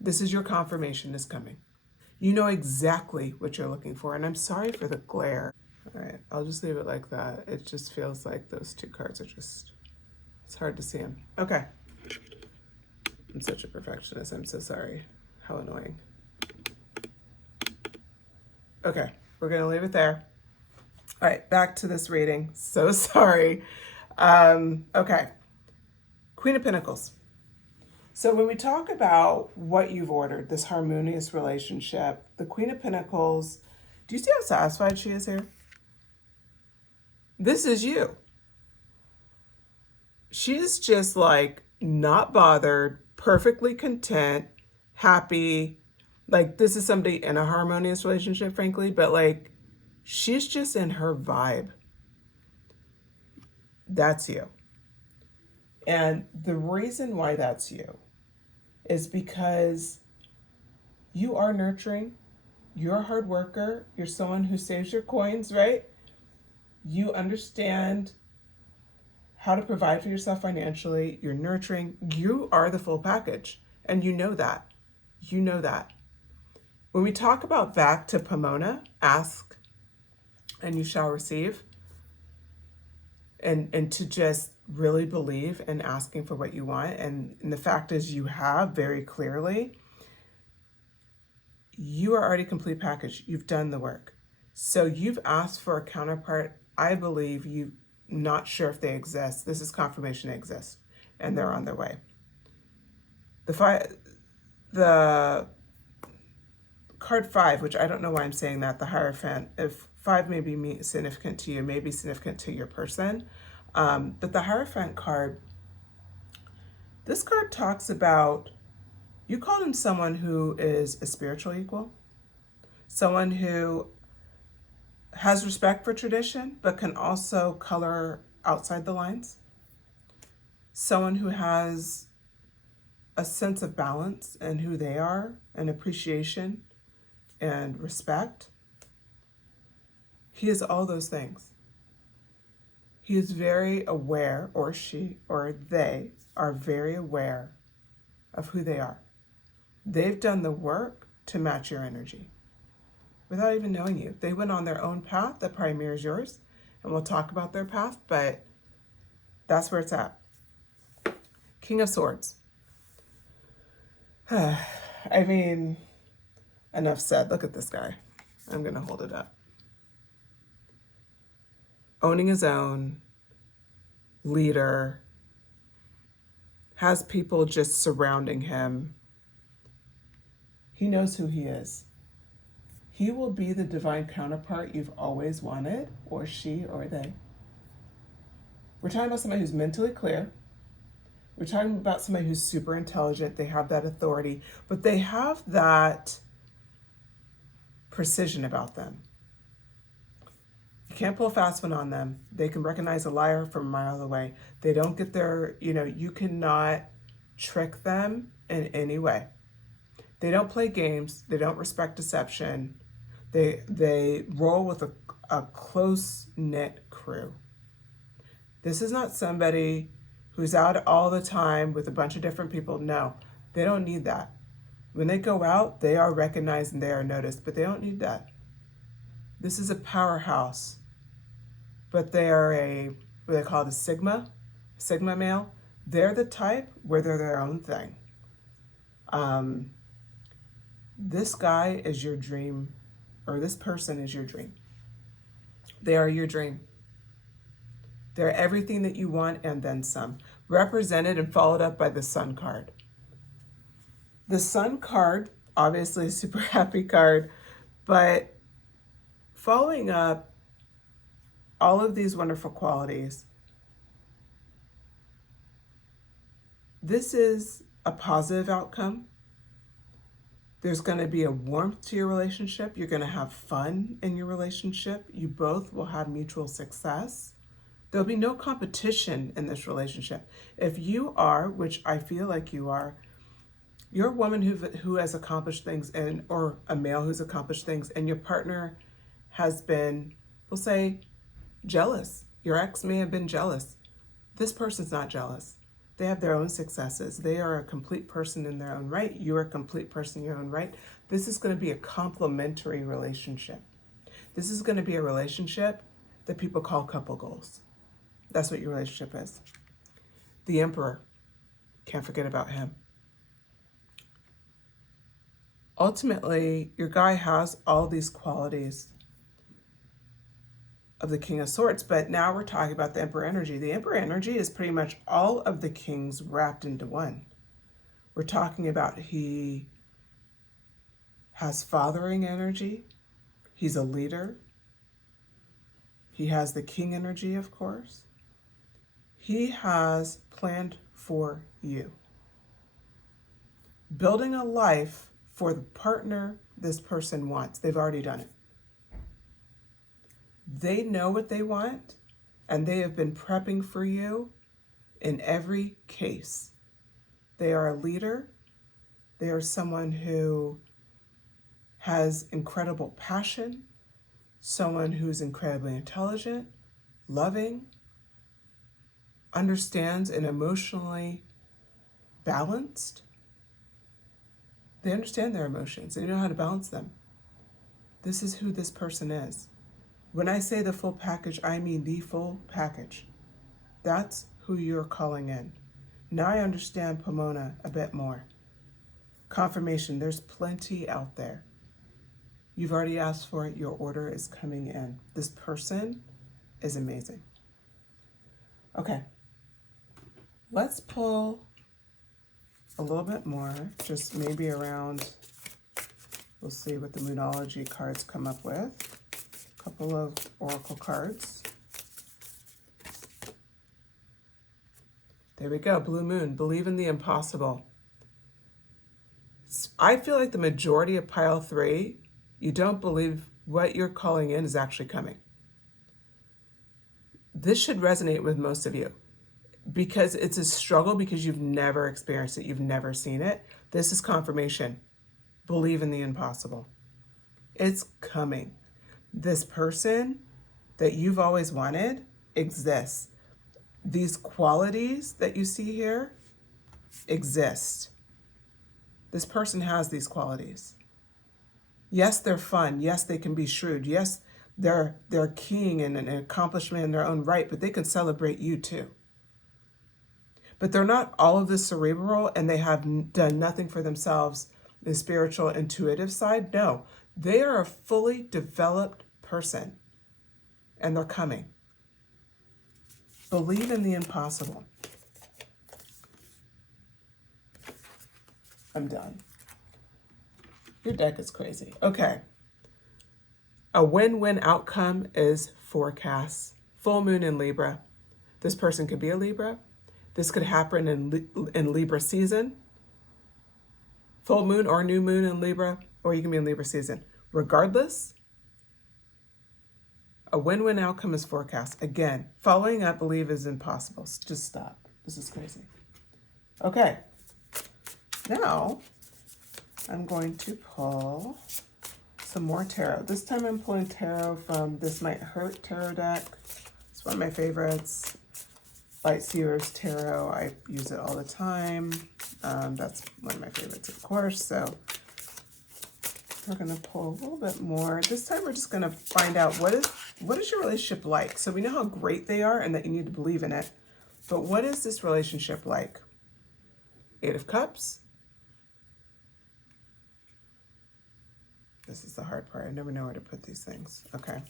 This is your confirmation is coming. You know exactly what you're looking for. And I'm sorry for the glare. All right, I'll just leave it like that. It just feels like those two cards are just, it's hard to see them. Okay. I'm such a perfectionist. I'm so sorry. How annoying. Okay, we're going to leave it there. All right, back to this reading. So sorry. Okay. Queen of Pentacles. So when we talk about what you've ordered, this harmonious relationship, the Queen of Pentacles, do you see how satisfied she is here? This is you. She's just like not bothered, perfectly content, happy. Like, this is somebody in a harmonious relationship, frankly, but like, she's just in her vibe. That's you. And the reason why that's you is because you are nurturing, you're a hard worker, you're someone who saves your coins, right? You understand how to provide for yourself financially, you're nurturing, you are the full package, and you know that. You know that. When we talk about back to Pomona, ask and you shall receive, and to just really believe in asking for what you want, and the fact is you have very clearly, you are already complete package. You've done the work. So you've asked for a counterpart. I believe not sure if they exist. This is confirmation they exist, and they're on their way. The card 5, which I don't know why I'm saying that, the Hierophant, if 5 may be significant to you, may be significant to your person. But the Hierophant card, this card talks about, you called him someone who is a spiritual equal, someone who has respect for tradition, but can also color outside the lines, someone who has a sense of balance and who they are, and appreciation and respect. He is all those things. He is very aware, or she, or they are very aware of who they are. They've done the work to match your energy without even knowing you. They went on their own path that probably mirrors yours, and we'll talk about their path, but that's where it's at. King of Swords. I mean, enough said. Look at this guy. I'm going to hold it up. Owning his own, leader, has people just surrounding him. He knows who he is. He will be the divine counterpart you've always wanted, or she or they. We're talking about somebody who's mentally clear. We're talking about somebody who's super intelligent. They have that authority, but they have that precision about them. You can't pull a fast one on them. They can recognize a liar from a mile away. They don't get their, you cannot trick them in any way. They don't play games. They don't respect deception. They roll with a close-knit crew. This is not somebody who's out all the time with a bunch of different people. No, they don't need that. When they go out, they are recognized and they are noticed, but they don't need that. This is a powerhouse, but they are what they call it, a Sigma male. They're the type where they're their own thing. This guy is your dream, or this person is your dream. They are your dream. They're everything that you want and then some. Represented and followed up by the Sun card. The Sun card, obviously a super happy card, but following up all of these wonderful qualities, this is a positive outcome. There's going to be a warmth to your relationship. You're going to have fun in your relationship. You both will have mutual success. There'll be no competition in this relationship. If you are, which I feel like you are, you're a woman who has accomplished things, or a male who's accomplished things, and your partner has been, we'll say, jealous. Your ex may have been jealous. This person's not jealous. They have their own successes. They are a complete person in their own right. You're a complete person in your own right. This is going to be a complementary relationship. This is going to be a relationship that people call couple goals. That's what your relationship is. The Emperor. Can't forget about him. Ultimately, your guy has all these qualities of the King of Swords, but now we're talking about the Emperor energy. The Emperor energy is pretty much all of the kings wrapped into one. We're talking about he has fathering energy. He's a leader. He has the king energy, of course. He has planned for you. Building a life for the partner this person wants. They've already done it. They know what they want, and they have been prepping for you in every case. They are a leader. They are someone who has incredible passion, someone who's incredibly intelligent, loving, understands and emotionally balanced. They understand their emotions. They know how to balance them. This is who this person is. When I say the full package, I mean the full package. That's who you're calling in. Now I understand Pomona a bit more. Confirmation, there's plenty out there. You've already asked for it. Your order is coming in. This person is amazing. Okay, let's pull a little bit more, just maybe around, we'll see what the Moonology cards come up with. A couple of oracle cards. There we go, Blue Moon, believe in the impossible. I feel like the majority of pile 3, you don't believe what you're calling in is actually coming. This should resonate with most of you because it's a struggle because you've never experienced it, you've never seen it. This is confirmation. Believe in the impossible. It's coming. This person that you've always wanted exists. These qualities that you see here exist. This person has these qualities. Yes, they're fun. Yes, they can be shrewd. Yes, they're keen and an accomplishment in their own right, but they can celebrate you too. But they're not all of the cerebral and they have done nothing for themselves, the spiritual, intuitive side. No, they are a fully developed person and they're coming. Believe in the impossible. I'm done. Your deck is crazy. Okay. A win-win outcome is forecast. Full moon in Libra. This person could be a Libra. This could happen in Libra season. Full moon or new moon in Libra, or you can be in Libra season. Regardless, a win-win outcome is forecast. Again, following up, believe is impossible. Just stop. This is crazy. Okay. Now, I'm going to pull some more tarot. This time I'm pulling tarot from This Might Hurt tarot deck. It's one of my favorites. Light Seers tarot. I use it all the time. That's one of my favorites, of course. So we're going to pull a little bit more. This time we're just going to find out what is your relationship like. So we know how great they are and that you need to believe in it. But what is this relationship like? 8 of Cups. This is the hard part. I never know where to put these things. Okay.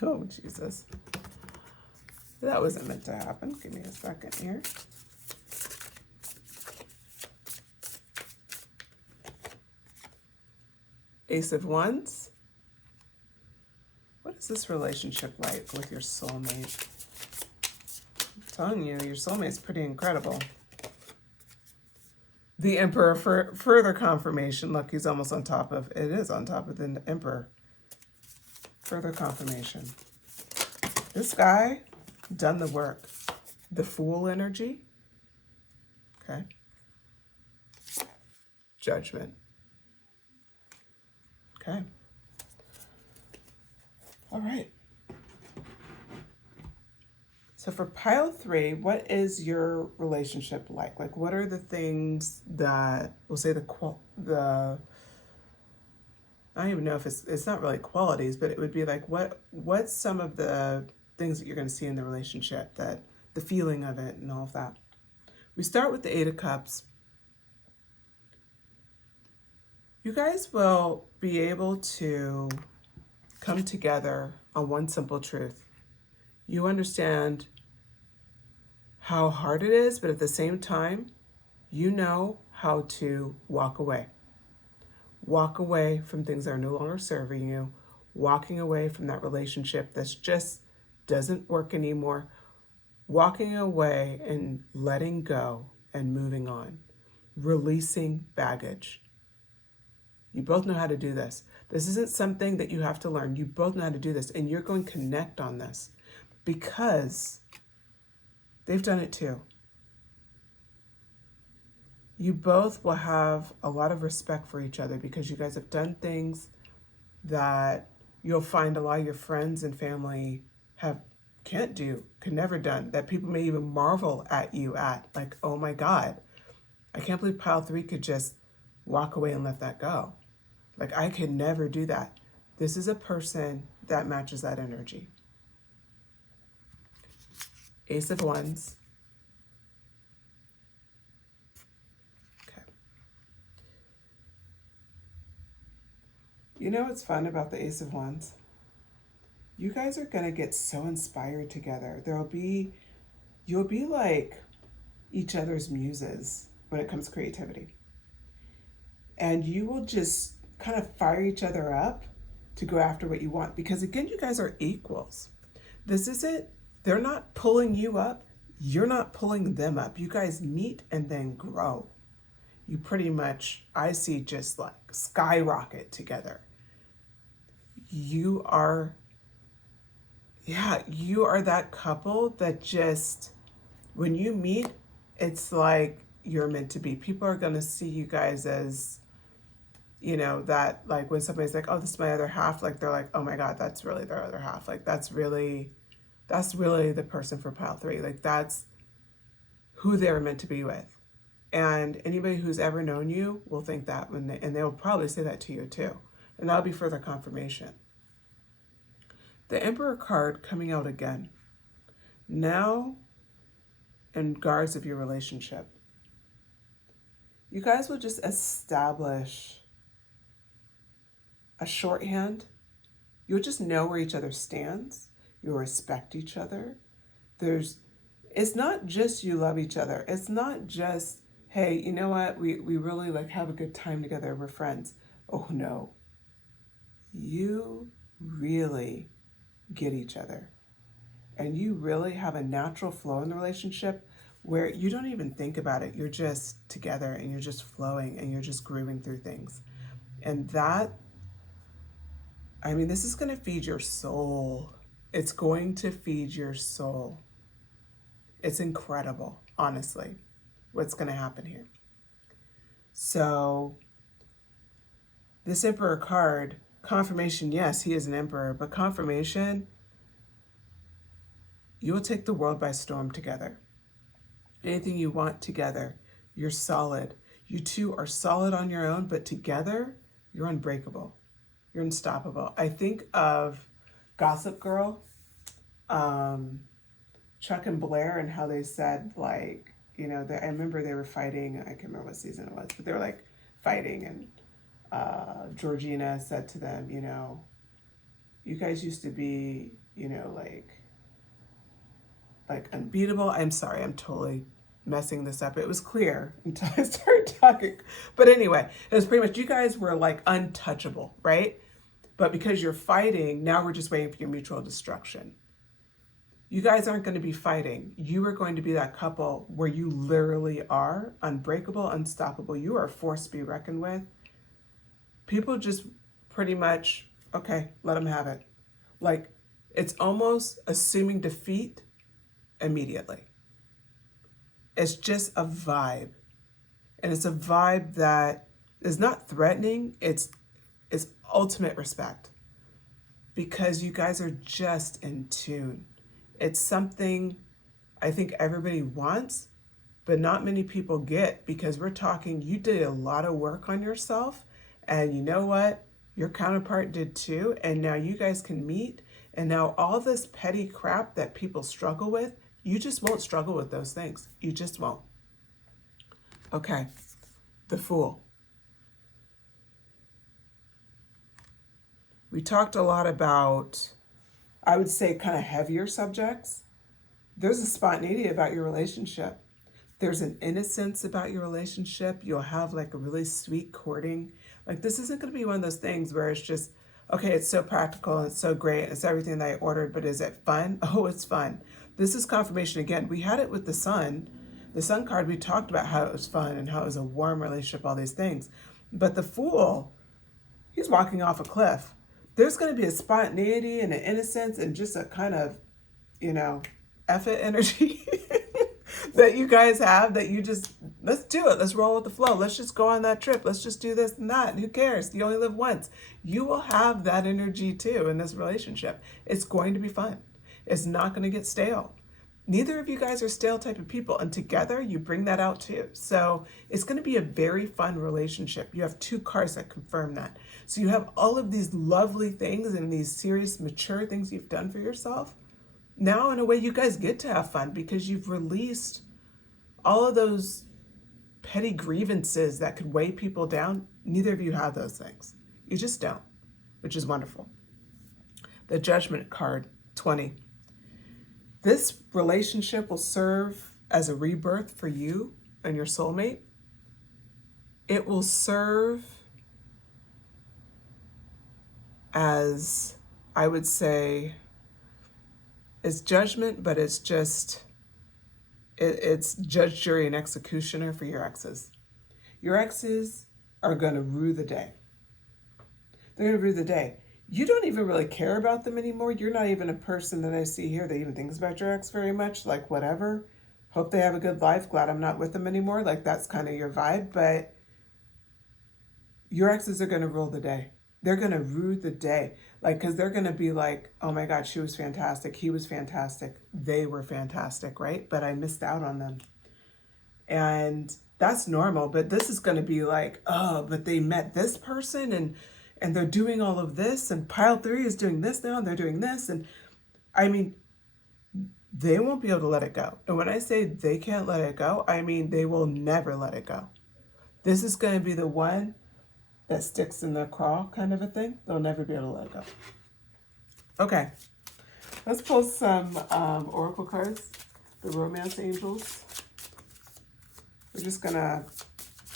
Oh, Jesus. That wasn't meant to happen. Give me a second here. Ace of Wands. What is this relationship like with your soulmate? I'm telling you, your soulmate's pretty incredible. The Emperor, for further confirmation. Look, he's almost on top of, it is on top of the Emperor. Further confirmation. This guy, done the work. The Fool energy. Okay. Judgment. Okay. All right. So for pile 3, what is your relationship like? Like, what are the things that, we'll say I don't even know if it's not really qualities, but it would be like, what's some of the things that you're going to see in the relationship, that the feeling of it and all of that. We start with the 8 of Cups. You guys will be able to come together on one simple truth. You understand how hard it is, but at the same time, you know how to walk away. Walk away from things that are no longer serving you. Walking away from that relationship that's just doesn't work anymore. Walking away and letting go and moving on. Releasing baggage. You both know how to do this. This isn't something that you have to learn. You both know how to do this, and you're going to connect on this because they've done it too. You both will have a lot of respect for each other because you guys have done things that you'll find a lot of your friends and family could never done, that people may even marvel at you at, like, oh my God, I can't believe pile 3 could just walk away and let that go. Like, I could never do that. This is a person that matches that energy. Ace of Wands. Okay. You know what's fun about the Ace of Wands? You guys are going to get so inspired together. You'll be like each other's muses when it comes to creativity. And you will just kind of fire each other up to go after what you want. Because again, you guys are equals. This isn't, they're not pulling you up. You're not pulling them up. You guys meet and then grow. You pretty much, I see, just like skyrocket together. You are, yeah, you are that couple that just, when you meet, it's like you're meant to be. People are going to see you guys as, you know, that like when somebody's like, oh, this is my other half, like they're like, oh my God, that's really their other half. Like that's really the person for pile 3. Like that's who they were meant to be with. And anybody who's ever known you will think that and they'll probably say that to you too. And that'll be further confirmation. The Emperor card coming out again. Now, in regards of your relationship, you guys will just establish a shorthand. You'll just know where each other stands. You'll respect each other. It's not just you love each other. It's not just, hey, you know what? We really like have a good time together. We're friends. Oh no. You really get each other. And you really have a natural flow in the relationship where you don't even think about it. You're just together and you're just flowing and you're just grooving through things. And that, I mean, this is going to feed your soul. It's going to feed your soul. It's incredible, honestly, what's going to happen here. So this Emperor card, confirmation, yes, he is an emperor, but confirmation, you will take the world by storm together. Anything you want together, you're solid. You two are solid on your own, but together, you're unbreakable. You're unstoppable. I think of Gossip Girl, Chuck and Blair, and how they said, like, you know, I remember they were fighting. I can't remember what season it was, but they were like fighting, and Georgina said to them, you know, you guys used to be, you know, like unbeatable. I'm sorry, I'm totally messing this up. It was clear until I started talking. But anyway, it was pretty much you guys were like untouchable, right? But because you're fighting, now we're just waiting for your mutual destruction. You guys aren't going to be fighting. You are going to be that couple where you literally are unbreakable, unstoppable. You are a force to be reckoned with. People just pretty much, okay, let them have it. Like, it's almost assuming defeat immediately. It's just a vibe. And it's a vibe that is not threatening. It's ultimate respect. Because you guys are just in tune. It's something I think everybody wants, but not many people get, because we're talking, you did a lot of work on yourself, and you know what? Your counterpart did too, and now you guys can meet, and now all this petty crap that people struggle with, you just won't struggle with those things. You just won't. Okay, the Fool. We talked a lot about, I would say, kind of heavier subjects. There's a spontaneity about your relationship. There's an innocence about your relationship. You'll have like a really sweet courting. Like, this isn't going to be one of those things where it's just, okay, it's so practical and it's so great. It's everything that I ordered, but is it fun? Oh, it's fun. This is confirmation again. We had it with the Sun. The Sun card, we talked about how it was fun and how it was a warm relationship, all these things. But the Fool, he's walking off a cliff. There's going to be a spontaneity and an innocence and just a kind of, you know, F it energy that you guys have, that you just, let's do it. Let's roll with the flow. Let's just go on that trip. Let's just do this and that. Who cares? You only live once. You will have that energy too in this relationship. It's going to be fun. It's not going to get stale. Neither of you guys are stale type of people, and together you bring that out too. So it's going to be a very fun relationship. You have 2 cards that confirm that. So you have all of these lovely things and these serious, mature things you've done for yourself. Now, in a way, you guys get to have fun because you've released all of those petty grievances that could weigh people down. Neither of you have those things. You just don't, which is wonderful. The Judgment card, 20. This relationship will serve as a rebirth for you and your soulmate. It will serve as, I would say, it's judgment, but it's just, it's judge, jury, and executioner for your exes. Your exes are going to rue the day. They're going to rue the day. You don't even really care about them anymore. You're not even a person that I see here that even thinks about your ex very much. Like, whatever. Hope they have a good life. Glad I'm not with them anymore. Like, that's kind of your vibe. But your exes are going to rule the day. They're going to rue the day. Like, because they're going to be like, oh my God, she was fantastic. He was fantastic. They were fantastic, right? But I missed out on them. And that's normal. But this is going to be like, oh, but they met this person and they're doing all of this, and pile 3 is doing this now, and they're doing this. And I mean, they won't be able to let it go. And when I say they can't let it go, I mean, they will never let it go. This is going to be the one that sticks in the craw kind of a thing. They'll never be able to let it go. Okay, let's pull some oracle cards, the romance angels. We're just going to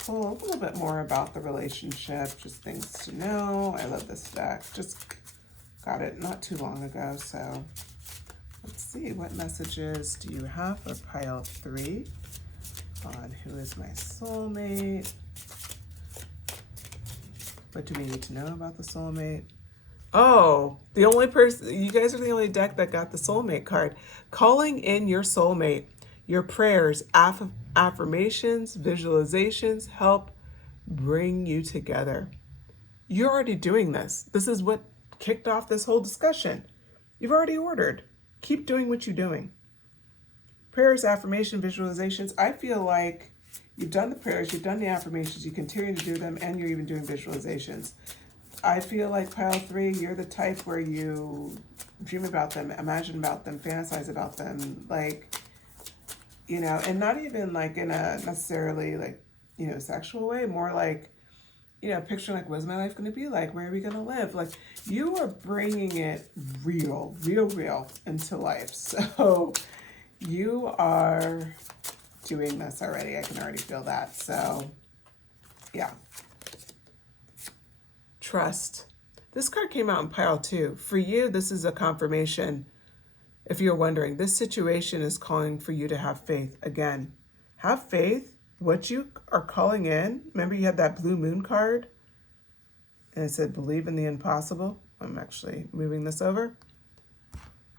pull a little bit more about the relationship, just things to know. I love this deck. Just got it not too long ago, so let's see. What messages do you have for pile 3 on who is my soulmate? What do we need to know about the soulmate? Oh, the only person, you guys are the only deck that got the soulmate card. Calling in your soulmate. Your prayers, affirmations, visualizations help bring you together. You're already doing this. This is what kicked off this whole discussion. You've already ordered. Keep doing what you're doing. Prayers, affirmation, visualizations. I feel like you've done the prayers, you've done the affirmations, you continue to do them, and you're even doing visualizations. I feel like pile 3, you're the type where you dream about them, imagine about them, fantasize about them, like, you know, and not even like in a necessarily like, you know, sexual way, more like, you know, picture like, what's my life going to be like? Where are we going to live? Like, you are bringing it real into life. So you are doing this already. I can already feel that. So yeah. Trust. This card came out in pile 2. For you, this is a confirmation. If you're wondering, this situation is calling for you to have faith. Again, have faith. What you are calling in, remember you had that blue moon card? And it said, believe in the impossible. I'm actually moving this over.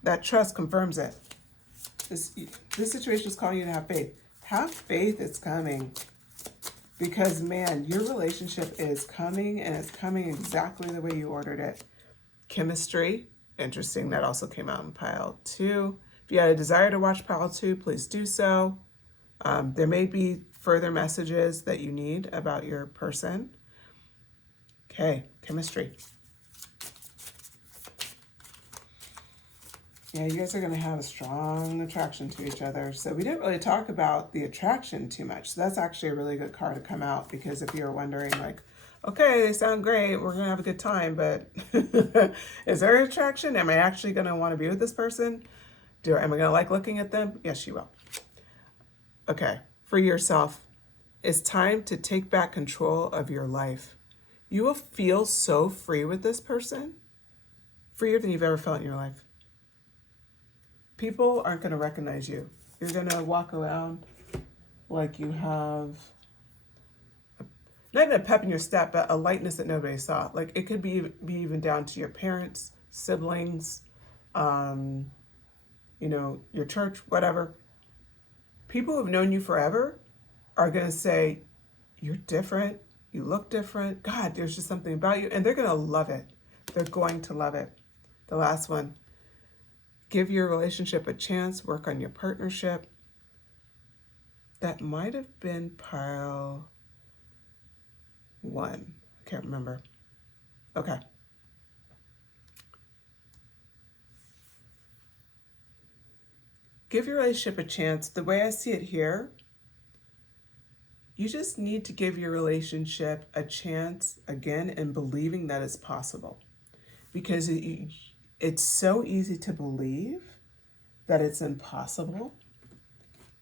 That trust confirms it. This situation is calling you to have faith. Have faith, it's coming. Because, man, your relationship is coming, and it's coming exactly the way you ordered it. Chemistry. Interesting, that also came out in pile 2. If you had a desire to watch pile 2, please do so. There may be further messages that you need about your person. Okay, chemistry. Yeah, you guys are going to have a strong attraction to each other. So we didn't really talk about the attraction too much. So that's actually a really good card to come out, because if you're wondering, like, okay, they sound great, we're going to have a good time, but is there attraction? Am I actually going to want to be with this person? Am I going to like looking at them? Yes, you will. Okay, for yourself, it's time to take back control of your life. You will feel so free with this person, freer than you've ever felt in your life. People aren't going to recognize you. You're going to walk around like you have not even a pep in your step, but a lightness that nobody saw. Like, it could be even down to your parents, siblings, you know, your church, whatever. People who've known you forever are going to say, you're different, you look different, God, there's just something about you, and they're going to love it. They're going to love it. The last one, give your relationship a chance, work on your partnership. That might have been pile 1. I can't remember. Okay. Give your relationship a chance. The way I see it here, you just need to give your relationship a chance again and believing that it's possible. Because it's so easy to believe that it's impossible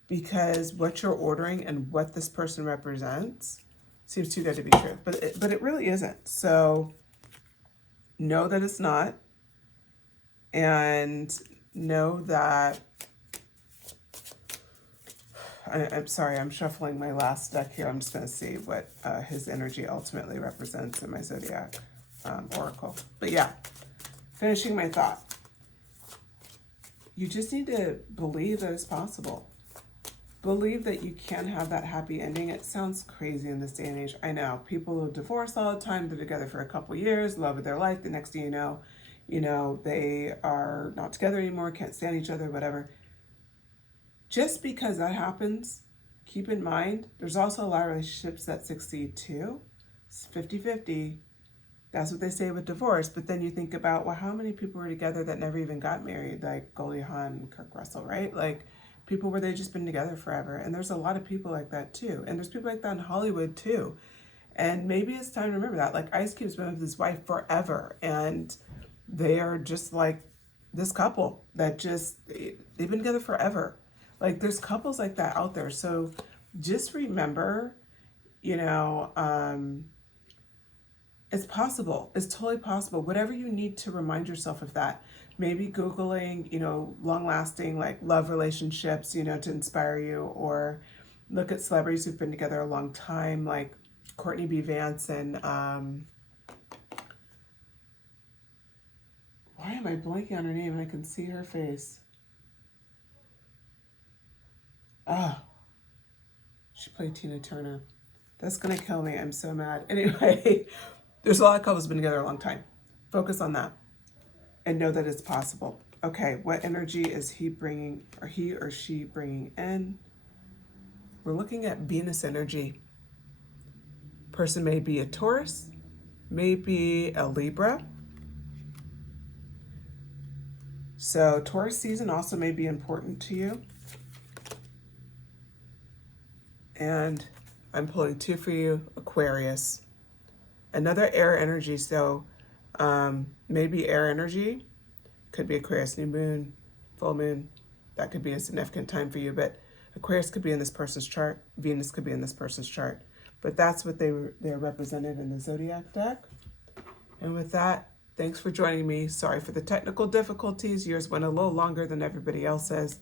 because what you're ordering and what this person represents seems too good to be true. But it really isn't. So know that it's not, and know that I'm sorry, I'm shuffling my last deck here. I'm just going to see what his energy ultimately represents in my Zodiac Oracle. But yeah, finishing my thought. You just need to believe that it's possible. Believe that you can have that happy ending. It sounds crazy in this day and age. I know. People who divorce all the time, they're together for a couple years, love of their life. The next thing you know, they are not together anymore, can't stand each other, whatever. Just because that happens, keep in mind, there's also a lot of relationships that succeed too. It's 50-50. That's what they say with divorce. But then you think about, well, how many people were together that never even got married, like Goldie Hawn and Kirk Russell, right? Like people where they've just been together forever. And there's a lot of people like that too. And there's people like that in Hollywood too. And maybe it's time to remember that. Like Ice Cube's been with his wife forever. And they are just like this couple that they've been together forever. Like there's couples like that out there. So just remember, it's possible. It's totally possible. Whatever you need to remind yourself of that. Maybe Googling, long-lasting like love relationships, to inspire you, or look at celebrities who've been together a long time, like Courtney B. Vance and why am I blanking on her name? I can see her face. She played Tina Turner. That's gonna kill me. I'm so mad. Anyway, there's a lot of couples who've been together a long time. Focus on that and know that it's possible. Okay, what energy is he or she bringing in? We're looking at Venus energy. Person may be a Taurus, may be a Libra. So Taurus season also may be important to you. And I'm pulling two for you, Aquarius. Another air energy, so maybe air energy. Could be Aquarius new moon, full moon. That could be a significant time for you, but Aquarius could be in this person's chart. Venus could be in this person's chart. But that's what they're represented in the Zodiac deck. And with that, thanks for joining me. Sorry for the technical difficulties. Yours went a little longer than everybody else's.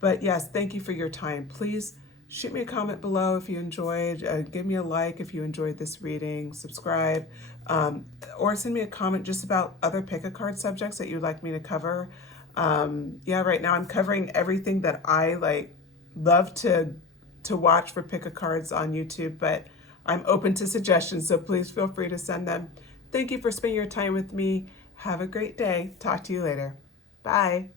But yes, thank you for your time. Please shoot me a comment below if you enjoyed. Give me a like if you enjoyed this reading. Subscribe. Or send me a comment just about other pick-a-card subjects that you'd like me to cover. Right now I'm covering everything that I love to watch for pick-a-cards on YouTube, but I'm open to suggestions, so please feel free to send them. Thank you for spending your time with me. Have a great day. Talk to you later. Bye.